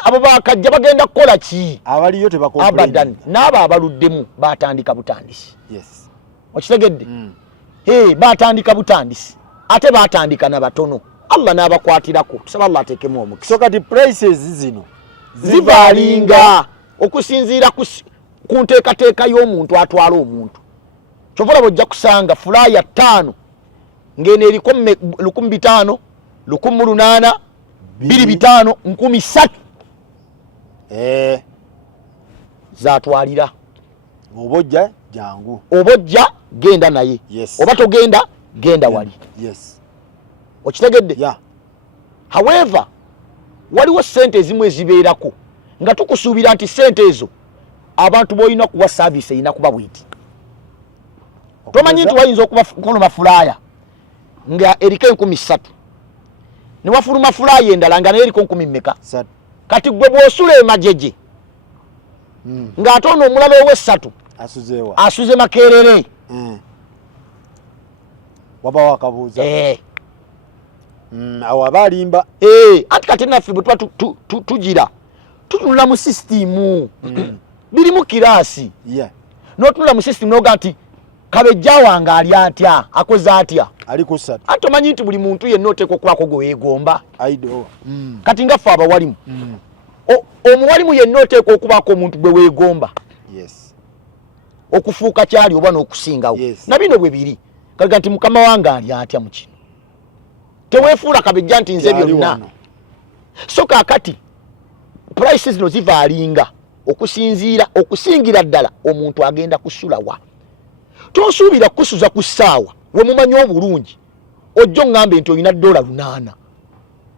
Abo bakajja bagenda kukola ki? Abaliyo tebakompleni. Abadan. N'abo abaluddemu batandika butandisi. Yes. Okitegedde? Batandika butandisi. Ate batandika na batono. Allah n'abakwatirako. Tusaba Allah ateekemu omukisa. So kati prices zino zivaalinga okusinziira ku nteekateeka y'omuntu atwala omuntu. Kyova bojja kusanga flyer 5 ngene eriko 1,500, 1,800, 2,500, 3,000. Zatwalira. Obojja jangu. Obojja genda naye. Yes. Oba togenda genda wali. Yes. Okitegedde? Yeah. However, waliwo sente ezimu ezibeerako nga tukusuubira nti sente ezo abantu boyina kuwa service eyina kuba bwiti. Tomanyi nti wayinza okufuluma flyer nga eriko 3,000 ne wafuluma flyer endala nga nayo eriko 10,000. Kati gwe bw'osula emajeje nga ate ono omulala ow'essatu asuze makerere. Waba wakabuuza. Awo abalimba. Ati kati naffe bwe tuba tugira tutunula mu system. Birimu kirasi. N'otunula mu system n'oga nti kabejja wange ali atya akoze atya. Ali ku ssatu. Ate omanyi nti buli muntu yenna oteekwa okubaako gwe weegomba. Aido. Kati nga ffe abawalimu. Omuwalimu yenna oteekwa okubaako omuntu gwe weegomba. Yes. Okufuuka kyali oba n'okusingawo. Na bino bwe biri. Kaga nti mukama wange ali atya mu kino. Teweefuula kabejja nti nze byonna. So kaakati prices zino zivaalinga okusingira ddala omuntu agenda kusula wa. Tosuubira kusuza ku ssaawa we mumanyi obulungi ojjo ngambe nti olina $800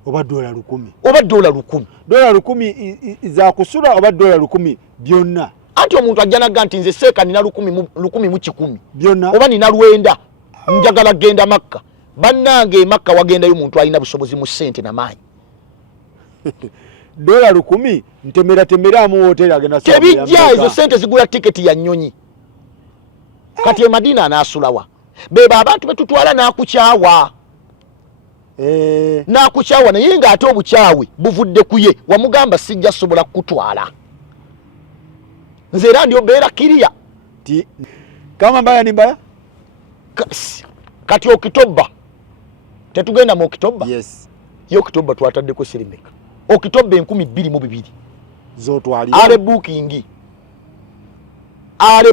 oba $10,000 oba $10,000. $10,000 za kusula oba $10,000 byonna. Anti omuntu ajja naga nti nze seeka nina 10,000 byonna oba nina 900 njagala genda Makka. Bannange Makka wagendayo omuntu alina busobozi mu ssente n'amaanyi. $10,000 ntemera mu hoteli agenda sala. Tebijja ezo ssente zigula tiketi ya nnyonyi. Kati e Madina anaasulawa. Beba abantu betutwala n'akukyawa. N'akukyawa naye ng'ate obukyawe buvudde kuye wamugamba sijja sobola kutwala. Nze era ndio beera kiriya. kama mbaya ni mbaya kati Okitoba tetugenda mu Okitoba yes yo Okitoba twataddeko sirimeka Okitoba 2022 zo twali ale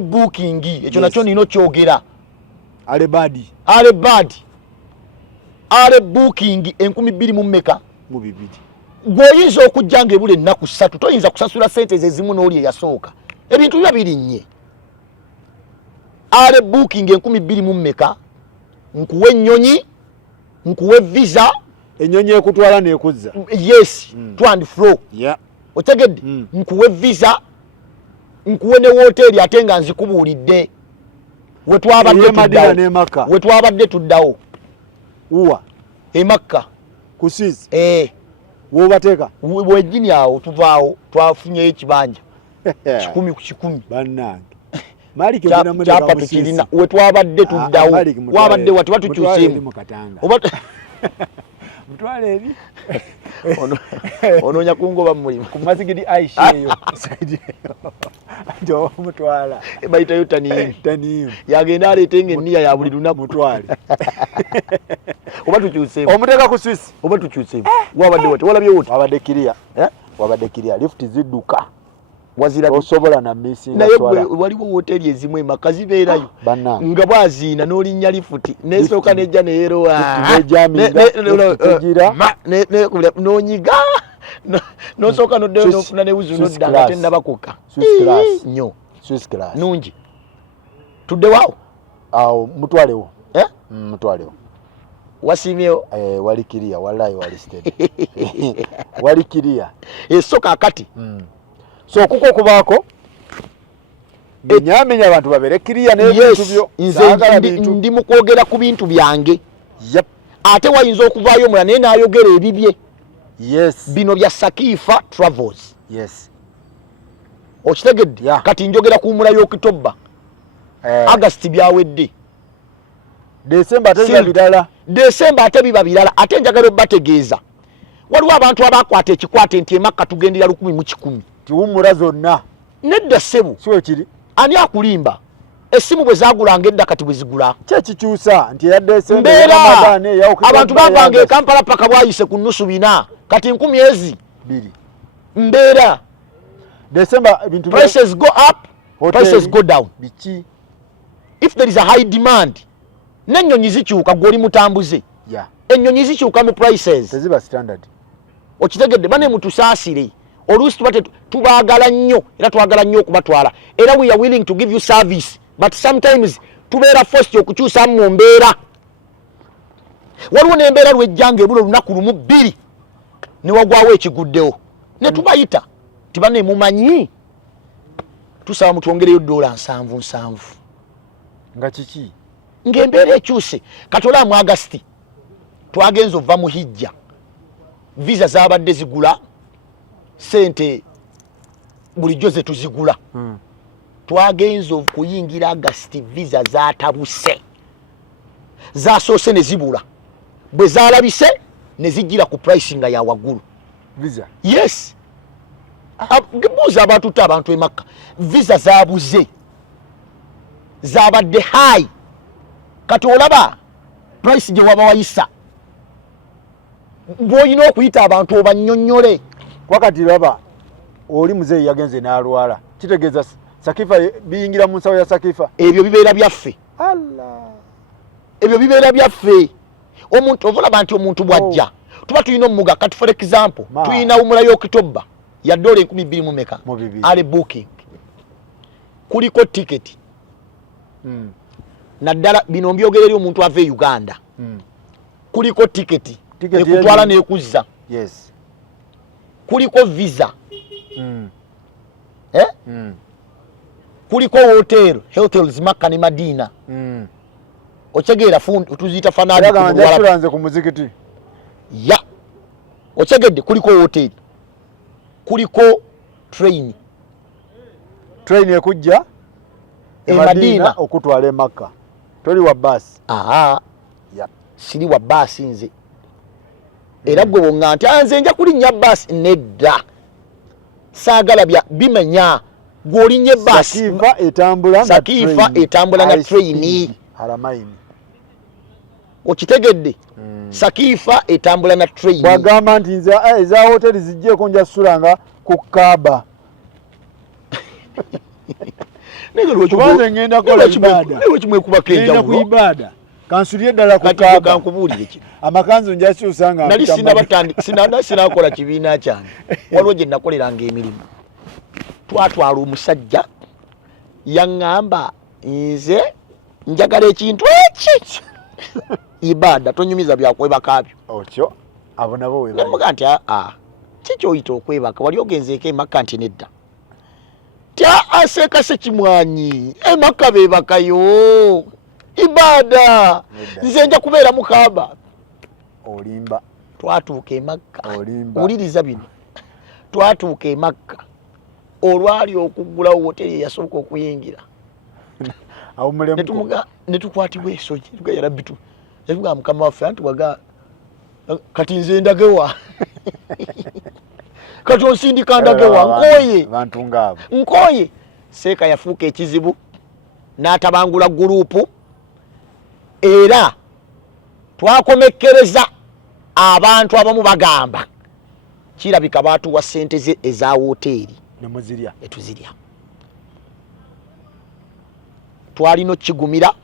booking ekyo nakyo nino kyogera ale badi ale booking 2022 mu bibiri gwoyinza okujja ng'ebula ennaku 3 toyinza kusasula sente ezimu n'oli eyasooka ebintu biba birinnye ale booking 2022 nkuwe ennyonyi nkuwe visa ennyonyi ekutwala n'ekuzza yes to and fro yeah otegedde nkuwe visa nkuwe ne hoteli ate nga nzikubuulidde we twabadde tuddawo uwa Makka ku Swiss wobateeka wejjini awo tuvaawo twafunyeyo ekibanja 10 ku 10 bannange Malik ogenda mu kyapa tukirina we twabadde tuddawo wabadde wati batukyuseemu mutwale ebi ononya kungoba mulimu ku mazigidi Aisha eyo saidi jo mutwala bayita yo taniim yagenda aleetenge nniya ya buli lunaku mutwale oba tukyuseemu omuteeka ku Swiss oba tukyuseemu wabadde wati walabye wuti wabadde kiria lift zidduka wazira osobola na missing naye waliwo hoteli ezimu Makka zibeerayo nga bwaziina n'olinnya lifuti nesooka nejja neyerowa n'onyiga n'osooka noddeyo n'ofuna newuzu nodda nga tennabakoka nnyo nungi tuddewaawo awo mutwalewo mutwalewo wasiimyewo wali kiria wallahi wali steady wali kiria esooka akati so kuko okubaako enyamenya abantu babere kiria n'ebintu byo ndi mu kwogera ku bintu byange ate wayinza okuvaayo omulala naye n'ayogera ebibye bino bya Sakifa Travels okitegedde kati njogera ku mula y'Okitoba August byawedde December ate biba birala ate njagala obbategeeza waliwo abantu abakwata ekikwate nti Makka tugendera 10 mu 10 tiwumura zonna nedda ssebo siwe kiri ani akulimba essimu bwe zaagulanga edda kati bwe zigula kyekikyusa nti yadde mbeera abantu bavanga Kampala paka bwayise ku nnusu 4 kati 10 mbeera December bintu prices go up prices go down biki if there is a high demand n'ennyonyi zikyuka gw'oli mutambuze ennyonyi zikyuka mu prices teziba standard okitegedde bane mutusaasire oluusi tuba tubaagala nnyo era twagala nnyo okubatwala era we are willing to give you service but sometimes tubeera forced okukyusamu mu mbeera waliwo n'embeera lwejjanga ebula olunaku 2 ne wagwawo ekiguddewo ne tubayita tibane mumanyi tusaba mutwongereyo $7 nga kiki ng'embeera ekyuse katola mu August twagenza ova mu hijja visa zabadde zigula sente bulijjo ze tuzigula twagenza okuyingira August visa zatabuse zasoose ne zibula bwe zalabise ne zijjira ku pricing ya waggulu visa yes gebuuza abantu Makka visa zabuze zabadde high kati olaba price gye waba wayisa bw'olina okuyita abantu obannyonnyole wakati laba oli muzeeyi yagenze n'alwala kitegeeza Sakifa biyingira mu nsawo ya Sakifa ebyo bibeera byaffe ebyo bibeera byaffe omuntu ovalaba nti omuntu bwajja tuba tulina omuga kati for example tulina umula y'Okitoba ya $20 ale booking kuliko ticket naddala bino mbyogera eri omuntu ava e Uganda kuliko ticket ekutwala n'ekuzza kuliko visa kuliko hotels Makka ne Madina ochegeera tuziyita fanali ku muzikiti ochegedde kuliko hotel kuliko train ekujja e Madina okutwala e Makka toli wa bus siri wa bus nze era gwe wonga nti nze nja kulinnya bus nedda saagala bimenya gwolinye bus Sakiva etambula na train Haramaini okitegedde Sakiva etambula na train bagamba nti nze eza hoteli zijjeko nja sulanga ku Kaaba kubanze ngenda kola ibada lewe kimwe kubaka ngenda ku ibada kansuliye ddala ku Kaaba kankubulire kino amakanzu njasi usanga nali sinakola kibiina kyange waliwo gye nakoleranga emirimu twatwala omusajja yaŋŋamba nze njagala ekintu eki ibada tonyumiza byakwebaka byo otyo abo nabo webamuga nti kikyoyita okwebaka wali ogenzeeko emakka nti nedda tya aseekase kimwanyi emakka bebakayo ibada nze nja kubeera mu Kaaba olimba twatuuka emakka wuliriza bino twatuuka emakka olwali okuggulawo woteri yasooka okuyingira netukwatibwa esoji tugayala bitu etuga mukama waffe anti waga kati nze ndagewa kati onsindika ndagewa nkoye seeka yafuuka ekizibu n'atabangula gurupu era twakomekkereza abantu abamu bagamba kirabika baatuwa ssente ze eza woteeri etuzirya twalina okigumira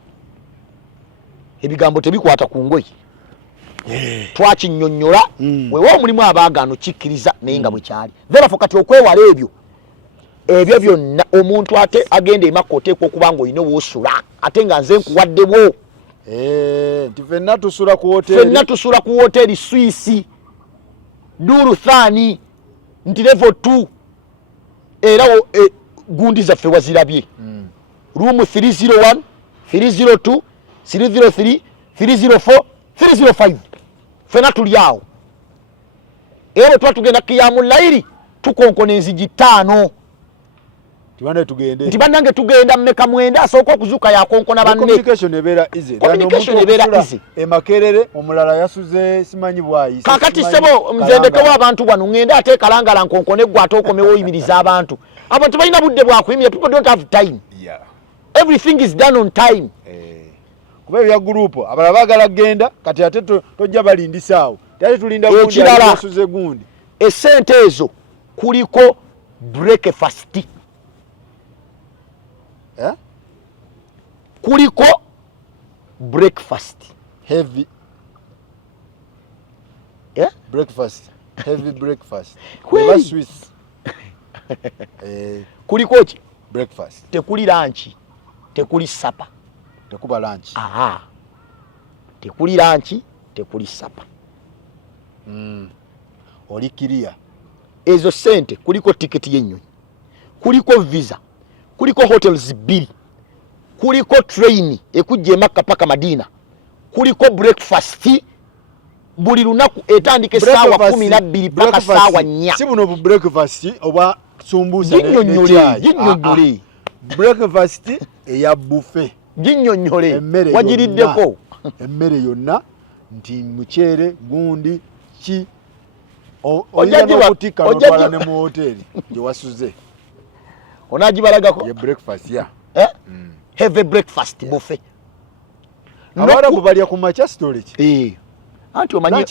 ebigambo tebikwata ku ngoyi twakinyonnyola wewa omulimu abaagaano kikkiriza naye nga bwe kyali therefore kati okwewala ebyo byonna omuntu ate agenda emakka oteekwa okuba nga olina woosula ate nga nze nkuwaddebwo nti ffenna tusula ku woteeri Swisi Duru Thani nti level 2 era gundi zaffe wazirabye room 301 302 303 304 305 ffenna tuli awo era bwe tuba tugenda kiyamu layiri tukonkona enzigi 5 nti bannange tugenda mmeka mwenda asooka okuzuuka yakonkona banne communication ebeera easy emakerere omulala yasuze simanyi bwayise kakati sebo nze ndekewo abantu wano ngenda ate kalangala nkonkone gwe ate okomewo oyimiriza abantu abantu balina budde bwakuyimira. People don't have time. Everything is done on time. Kuba bya group abala bagala genda kati ate tojja balindisaawo tali tulinda gundi asuze gundi esente ezo kuliko breakfast kuliko breakfast heavy breakfast heavy breakfast kwa Swiss kuliko ki breakfast tekuli lunch tekuli supper tekuba lunch tekuli lunch tekuli supper oli kiria ezo sente kuliko ticket y'ennyonyi kuliko visa kuliko hotels bill kuliko train ekujja Makka paka Madina kuliko breakfast buli lunaku etandika essaawa 12 paka ssaawa 4 si buno breakfast oba sumbusa ginnyonnyole breakfast eya buffet ginnyonnyole wagiriddeko emmere yonna nti muceere gundi ki ojja ne mu hoteli gye wasuze onagibalagako ye breakfast have a breakfast buffet abarabu balya ku macha storage anti omanyi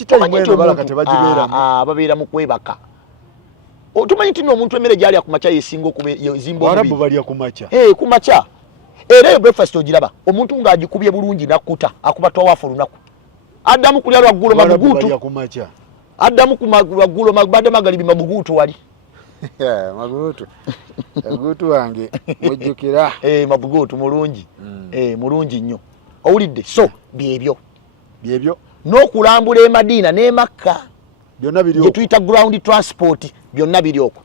babeera mu kwebaka otumanyi nti omuntu emmere gyalya ku macha yesinga okuzimba abarabu balya ku macha ku macha era eyo breakfast ogiraba omuntu ng'agikubye bulungi nakkuta akuba twawafu olunaku addamu kulya lwaggulo mabuguutu addamu ku lwaggulo badde magalibi mabuguutu wali mabuguutu wange mujjukira mabuguutu mulungi mulungi nnyo owulidde so byebyo n'okulambula e Madina ne Makka byonna biri gye tuyita ground transport byonna biri okwo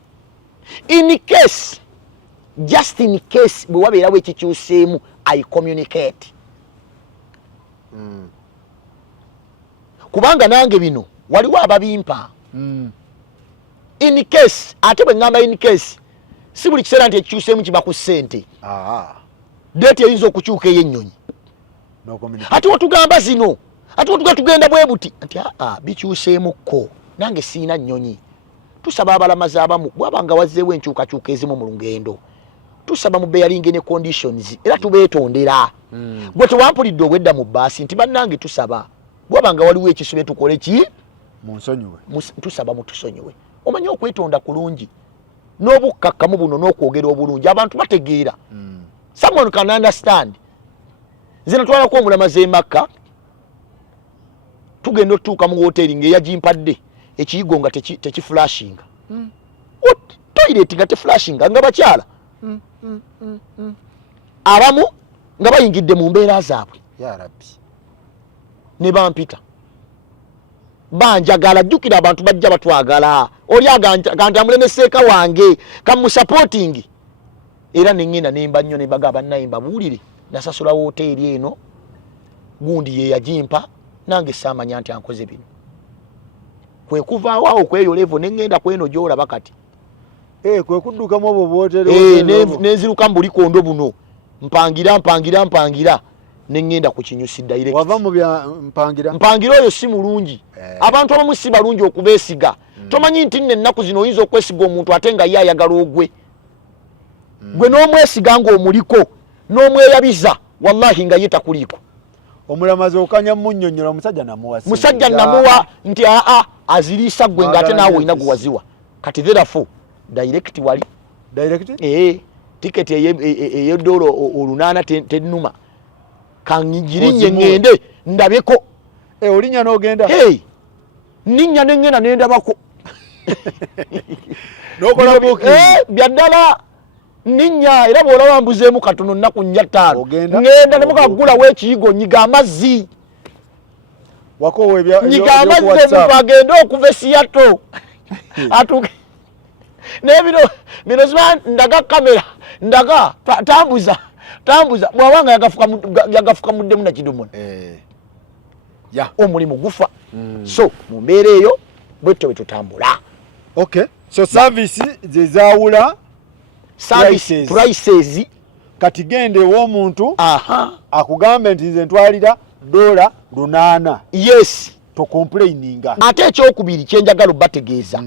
just in case bwe wabeerawo ekikyuseemu I communicate kubanga nange bino waliwo ababimpa in case ate bwe ngamba in case si buli kiseera nti ekikyuseemu kiba ku ssente deeti eyinza okukyuka ey'ennyonyi ate watugamba zino ate watuga tugenda bwe buti nti bikyuseemukko nange siina nnyonyi tusaba abalamazi abamu bwaba nga wazzeewo enkyukakyuka ezimu mu lugendo tusaba mu bearing ne conditions era tubeetondera gwe tewampulidde obwedda mu baasi nti bannange tusaba bwabanga waliwo ekisube tukole ki munsonyiwe tusaba mutusonyiwe omanyi okwetonda kulungi n'obukkakkamu buno n'okwogera obulungi abantu bategeera someone can understand nze natwalako omulamazi e Makka tugenda otuuka mu hoteri ng'eyagimpadde ekiyigo nga tekiflashinga toilet nga teflashinga nga bakyala abamu nga bayingidde mu mbeera zaabwe ya rabbi ne bampita banjagala jjukira abantu bajja batwagala oli agantambule ne seeka wange kamusupporting era nengenda nemba nnyo ne bagamba naye mbabuulire nasasula hoteri eno gundi ye yagimpa nange saamanya nti ankoze bino kwe kuvaawo awo kweyo levo nengenda kweno gy'olaba kati kwe kuddukamu obwo bwoteri nenziruka mu bulikondo buno mpangira nengenda ku kinyusi direct wava mu bya mpangira oyo si mulungi abantu abamu si balungi okubeesiga tomanyi nti ennaku zino oyinza okwesiga omuntu ate nga ye ayagala ogwe gwe n'omwesiga ng'omuliko n'omweyabiza wallahi nga ye takuliiko omulamazi okanya munnyonnyola musajja namuwa nti aziriisa gwe ng'ate naawe olina guwaziwa kati therefore direct wali tiketi ey'eddoola olunaana tennuma kangirinye ngende ndabeko olinya n'ogenda ninnya nengenda nendabako nokola byaddala ninnya era bw'olaba mbuzeemu katono nnaku nnya 5 ngenda nemukagulawo ekiyigo nyiga amazzi nyiga amazzi omuntu agende okuva esiyato atuke nebino ziba ndaga kamera ndaga tambuza bw'abanga yagafuka muddemu nakidomona omulimu gufa so mu mbeera eyo bwetyo bwe tutambula so service zezaawula prices kati gende ew'omuntu akugambe nti nze ntwalira $8 yes tocomplaininga ate ekyokubiri kyenjagala obbategeeza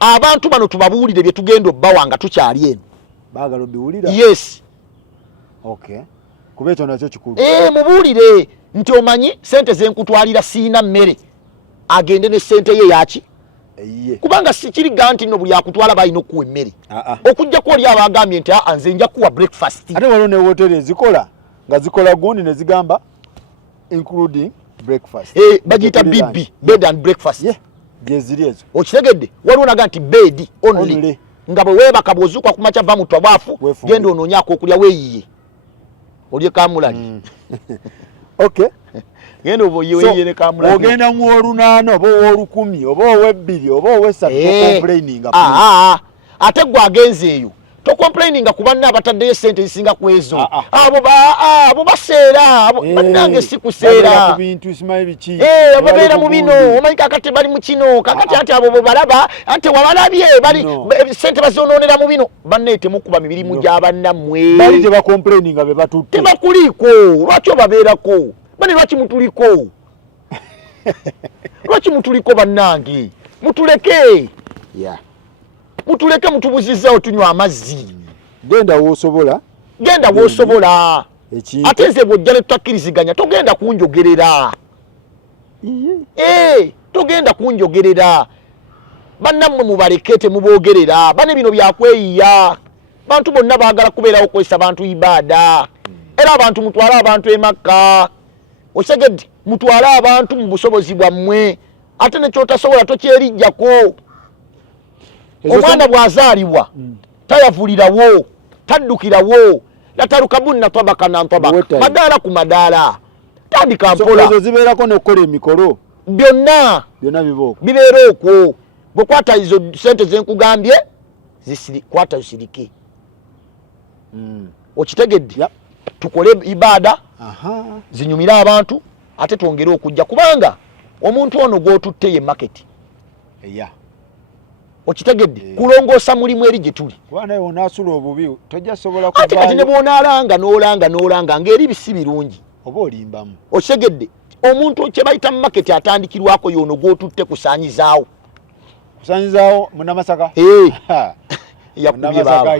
abantu bano tubabuulire bye tugenda obbawa nga tukyali eno baagala obiwulira yes kuba ekyo nakyo kikulu mubuulire nti omanyi sente zenkutwalira siina mmere agende ne sente ye yaki kubanga sikiriga nti no buli akutwala balina okuwa emmere okujjako oli abagambye nti nze nja kuwa breakfast ate waliwo ne woteri ezikola nga zikola gundi ne zigamba including breakfast bagiyita BB bed and breakfast gyeziri ezo okitegedde waliwo naga nti bed only nga bwe weebaka bw'ozuuka ku makya va mu ttwabwafu genda onoonyaako okulya weeyiye olye kamulali genda oba oyiweyiye ne kamulali ogenda mu olunaana oba ow'olukumi oba ow'ebbiri oba ow'essatu tocomplaininga ate gwe agenze eyo tocomplaininga ku banne abataddeyo sente zisinga ku ezo abo baseera bannange si kuseera babeera mu bino omanyi kakati bali mu kino kakati anti abo bwe balaba anti wabalabye bali sente bazonoonera mu bino banne temukuba mibirimu gya bannammwe bali tebacomplaininga be batutte tebakuliiko lwaki obabeerako bane lwaki mutuliko lwaki mutuliko bannange mutuleke mutuleke mutubuzizaawo tunywa amazzi genda w'osobola ate nze bw'ojja ne tutakkiriziganya togenda kunjogerera togenda kunjogerera bannammwe mubaleke temuboogerera bane bino byakweyiya bantu bonna baagala kubeerawo okozesa bantu ibaada era abantu mutwale abantu e Makka osegedde mutwale abantu mu busobozi bwammwe ate nekyotasobola tokyerijjako omwana bw'azaalibwa tayavulirawo taddukirawo natalukabunna twabaka nantwabaka madaala ku madaala tandika mpola ezo zibeerako n'okukola emikolo byonna bibeera okwo bwe kwata izo sente zenkugambye kwata zisirike okitegedde tukole ibaada zinyumire abantu ate twongere okujja kubanga omuntu ono gw'otutte ye market okitegedde kulongoosa mulimu eri gye tuli ate kati ne bw'onaalanga ng'eri bisi birungi okitegedde omuntu kye bayita mu market atandikirwako y'ono gw'otutte kusaanyizaawo Munamasaka yakubye baba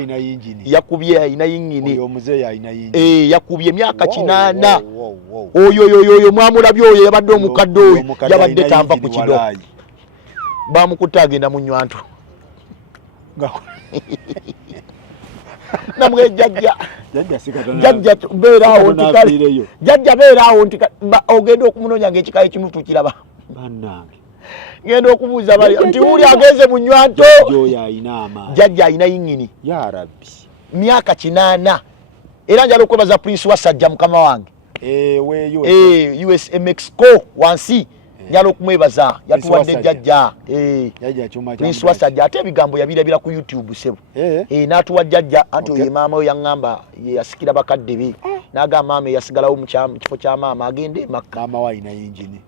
yakubye ayina yingini yakubye myaka 8 oyo mwamulabye oyo yabadde omukadde oyo yabadde tamba ku kido bamukutte agenda mu nywantu namwe jajja beerawo nti kale jajja beerawo nti ogenda okumunonya ng'ekikayi kimu tukiraba bannange ngenda okubuuza bali nti uli agenze mu nywanto jajja ayina yingini ya rabbi myaka 8 era njala okwebaza Prince Wasajja mukama wange USA Mexico wansi njala okumwebaza yatuwadde jajja Prince Wasajja ate ebigambo yabirabira ku YouTube sebo n'atuwa jajja anti oyo maama we yaŋŋamba yasikira bakadde be n'agamba maama yasigalawo mu kifo kya maama agende Makka maama we ayina yingini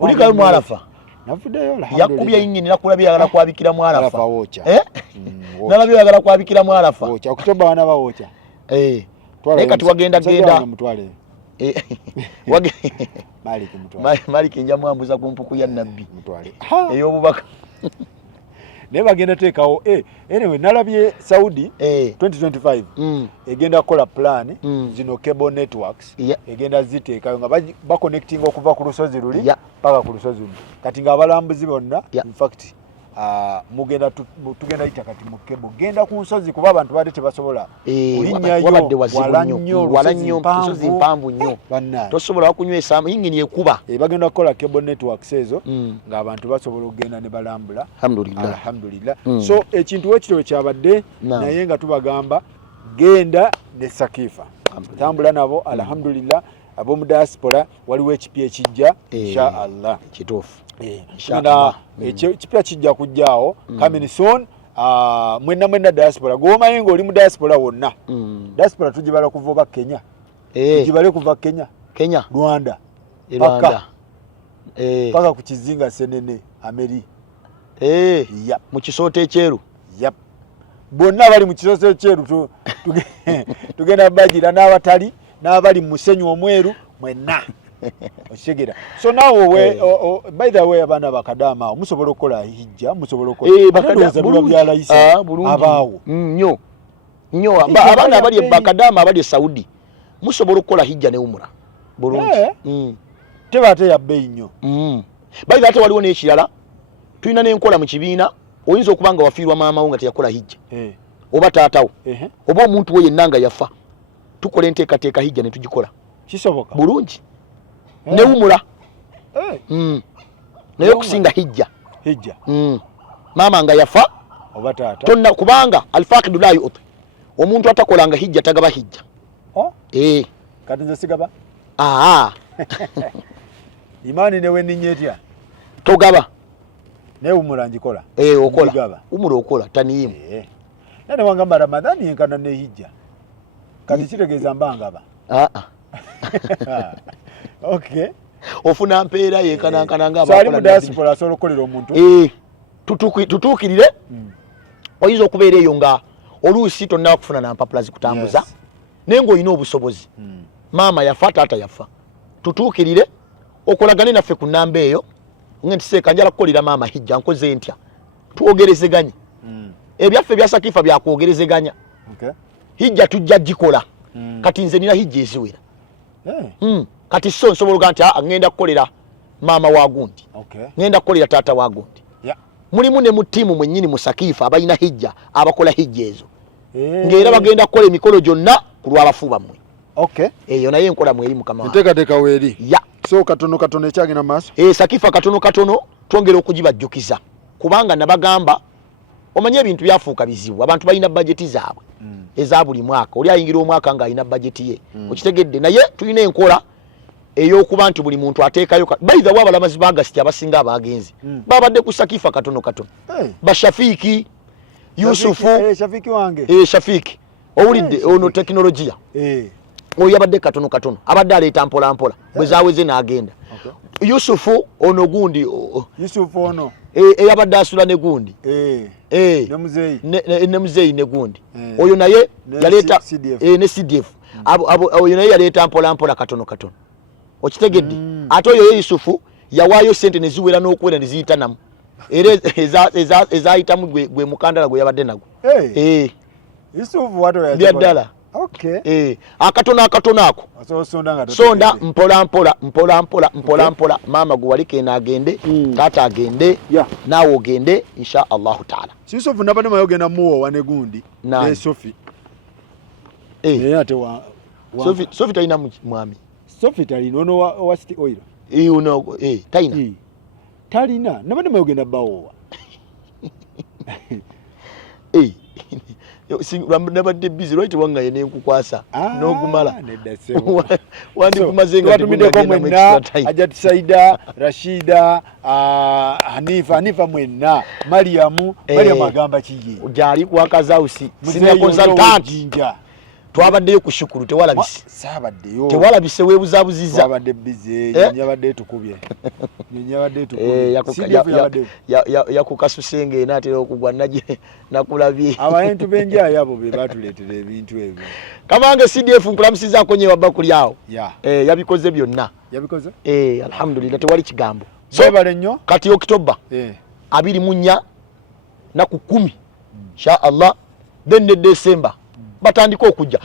ulikayo mwarafa navuddeyo yakubye yingini nakulabye yagala kwabikira mwarafa nalabye yagala kwabikira mwarafa okutoba wana bawocha naye kati wagenda genda Maliki nja mwambuza ku mpuku ya nabbi ey'obubaka naye bagenda teekawo anyway nalabye Saudi 2025 egenda kukola plan zino cable networks egenda ziteekayo nga baconnecting okuva ku lusozi luli paka ku lusozi luli kati ng'abalambuzi bonna in fact tugenda yita kati mu cable genda ku nsozi kuba abantu badde tebasobola kulinnyayo wala nnyo nsozi mpanvu nnyo tosobola wakunywesa yingini ekuba bagenda kukola cable networks ezo ng'abantu basobola okugenda ne balambula alhamdulillah so ekintu wekitwe kyabadde naye nga tubagamba genda ne Sakifa tambula nabo alhamdulillah ab'omu diaspora waliwo ekipya ekijja inshallah kituufu ekipya kijja kujjaawo coming soon mwenna diaspora gwomanyi ng'oli mu diaspora wonna diaspora tugibala kuva oba Kenya tugibale kuva Kenya Rwanda paka ku kizinga Senene Ameri mu kisooto ekyeru bonna bali mu kisooto ekyeru tugenda bagira n'abatali n'abali mu musenyu omweru mwenna oshegera so now by the way abana bakadama musobola okukola hijja musobola okukola bya abaawo nnyo abana abali bakadama abali Saudi musobola okukola hijja ne umra bulungi tebate ya bei nnyo by the way waliwo n'ekirala tulina n'enkola mu kibiina oyinza okubanga wafiirwa maama wo nga teyakola hijja oba taatawo oba omuntu we yenna nga yafa tukola enteekateeka hijja ne tugikola kisoboka bulungi ne umura naye okusinga hijja maama nga yafa oba taata tonna kubanga alfaqidu la yu'ti omuntu atakolanga hijja tagaba hijja kati nze sigaba imani newe ninyetya togaba ne umura njikola okola umura okola taniyimu nene wangamba Ramadhani yenkana ne hijja kati kitegeeza mbangaba okay ofuna mpeera yenkanankana nga abakola mu diaspora asobola okukolera omuntu tutuukirire oyinza okubeera eyo nga oluusi tonna kufuna na mpapula zikutambuza naye ng'olina obusobozi maama yafa taata yafa tutuukirire okolagane naffe ku nnamba eyo ngenti seeka njala kukolera maama hijja nkoze ntya twogerezeganye ebyaffe bya Sakifa byakwogerezeganya hijja tujja gikola kati nze nina hijja eziwera kati so nsobola okuga nti ngenda kukolera maama wa gundi ngenda kukolera taata wa gundi mulimu ne mu ttiimu mwennyini mu Sakifa abalina hijja abakola hijja ezo ng'era bagenda kukola emikolo gyonna ku lw'abafu bammwe eyo naye enkola mweri mukama enteekateeka weeri so katono ekyagenda maaso Sakifa katono twongera okugibajjukiza kubanga nabagamba omanye ebintu byafuuka bizibu abantu balina bajeti zaabwe eza buli mwaka oli ayingira omwaka ng'alina bajeti ye okitegedde naye tulina enkola ey'okuba nti buli muntu ateekayo by the way abalamazi ba August abasinga abagenzi babadde ku Sakifa katono bashafiiki Yusufu Shafiki wange Shafiki owulidde ono tekinologiya oyo yabadde katono abadde aleeta mpola bwe zaaweze n'agenda Yusufu ono gundi Yusufu ono eyabadde asula ne gundi ne muzeeyi ne gundi oyo naye yaleeta ne CDF oyo naye yaleeta mpola katono okitegedde ate oyo Yusufu yawaayo sente ne ziwera n'okuwera ne ziyita namu era ezayitamu gwe mukandala gwe yabadde nagwo Yusufu wato ya byaddala. Okay. Akatono ako. Sonda mpola mama guwalike na agende, tata agende, nawo ogende insha Allah taala. Yusufu nabane mayogenda muwo wanegundi ne Sofi. Ate wa Sofi talina mwami. Sofi talina ono wa City Oil. Uno talina. Talina nabane mayogenda bawo. Nabadde busy right wanga yene nkukwasa n'ogumala wandi kumaze nga tumideko mwenna Ajat Saida Rashida Hanifa mwenna Mariam agamba kiye ujali kwakazausi senior consultant twabaddeyo kushukuru tewalabise sabaddeyo tewalabise webuzabuziza twabadde busy nyabadde tukubye yakukasusenga enatera okugwa naje nakulabye abantu benja yabo be batuletera ebintu ebyo kamange CDF nkulamusiza konye wabakuli awo yabikoze byonna alhamdulillah tewali kigambo so bale nnyo kati Oktoba 24 na ku 10 insha Allah then December batandika okujja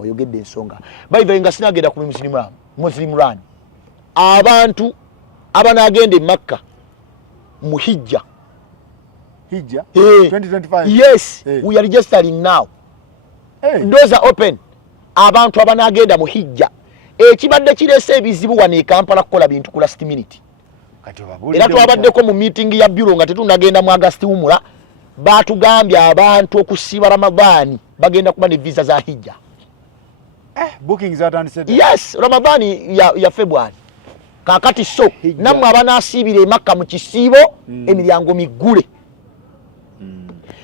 oyogedde ensonga bayiva nga sinagenda ku Muslim run abantu abanagenda e Makka mu hijja 2025 yes we are registering now doors are open abantu abanagenda mu hijja ekibadde kirese ebizibu wane Kampala kukola bintu ku last minute era twabaddeko mu meeting ya bureau nga tetunagenda mu August umula batugambye abantu okusiba Ramadhani bagenda kuba ne visa za hijja bookings atandise yes Ramadhani ya February kakati so namwe abanasibire Makka mu kisibo emiryango migule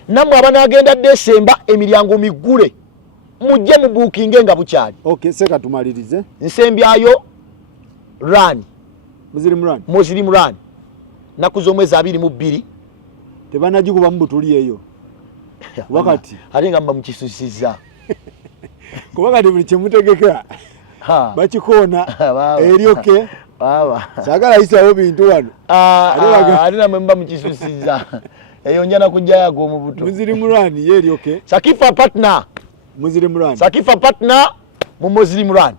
namwe abanagenda December emiryango migule mujje mu booking nga bukyali seka tumalirize nsembyayo run Muslim run nakuzo mwezi 22 tebanagikuba mbutuli eyo wakati alinga mba mukisusiza kubakati buli kimutegeka bakikona erioke sagala isawo bintu wano alina mba mukisusiza eyo njana kujja yago mu butu Muslim run yerioke Sakifa partner Muslim run mu Muslim run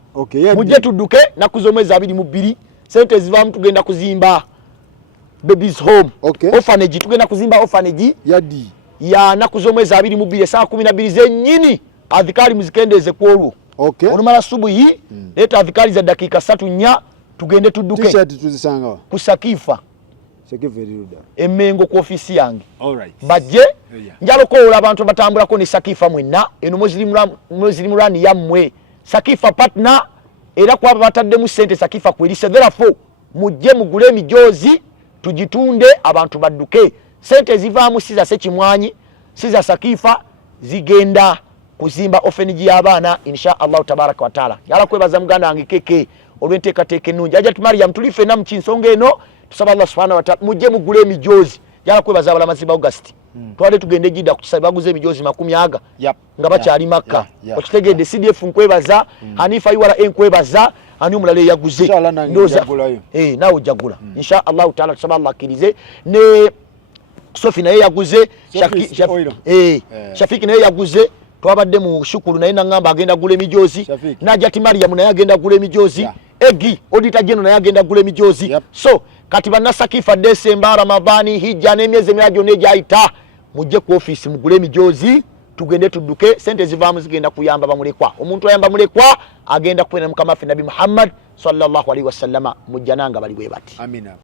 mujje tudduke nakuzo mwezi 22 sente zivamu tugenda kuzimba babies home orphanage tugenda kuzimba orphanage yadi ya nakuzo mwezi 22 saa 12 zenyini adhikali muzikendeze kwolwo olumala subuhi leta adhikali za dakika 3 nya tugende tudduke t-shirt tuzisanga ku Sakifa eriruda emengo ku ofisi yange baje njalo ko abantu batambula ko ne Sakifa mwenna eno Muslim run yamwe Sakifa partner era kwa batadde mu sente Sakifa kwelise therefore mujje mugule emijozi tujitunde abantu badduke sente zivaamu siza sekimwanyi siza Sakifa zigenda kuzimba orphanage y'abaana insha Allah tabaraka wa taala yala kwebaza muganda wange keke olwenteekateeka ennungi Ajat Mariam tulife na mukinsonga eno tusaba Allah subhanahu wa taala mujje mugule emijozi yala kwebaza abalamazi ba August twale tugende Jidda kusaba baguze emijozi 10 nga bakyali Makka okitegedde CDF nkwebaza Hanifa iwala enkwebaza ani omulale yaguze ndoza nawo jagula insha Allah taala tusaba Allah kirize ne Sofi naye yaguze Shafiki naye yaguze twabadde mu shukuru naye nangamba agenda gule emijozi Najat Mariam naye agenda gule emijozi Egi Auditor General naye agenda gule emijozi so kati bana Sakifa December Ramadhani hijja n'emyezi emyajo nejayita mujje ku office mugule emijozi tugende tudduke sente zivaamu zigenda kuyamba bamulekwa omuntu ayamba mulekwa agenda kwena mukama ffe Nabi Muhammad sallallahu alaihi wasallama mujjananga bali bwe bati amina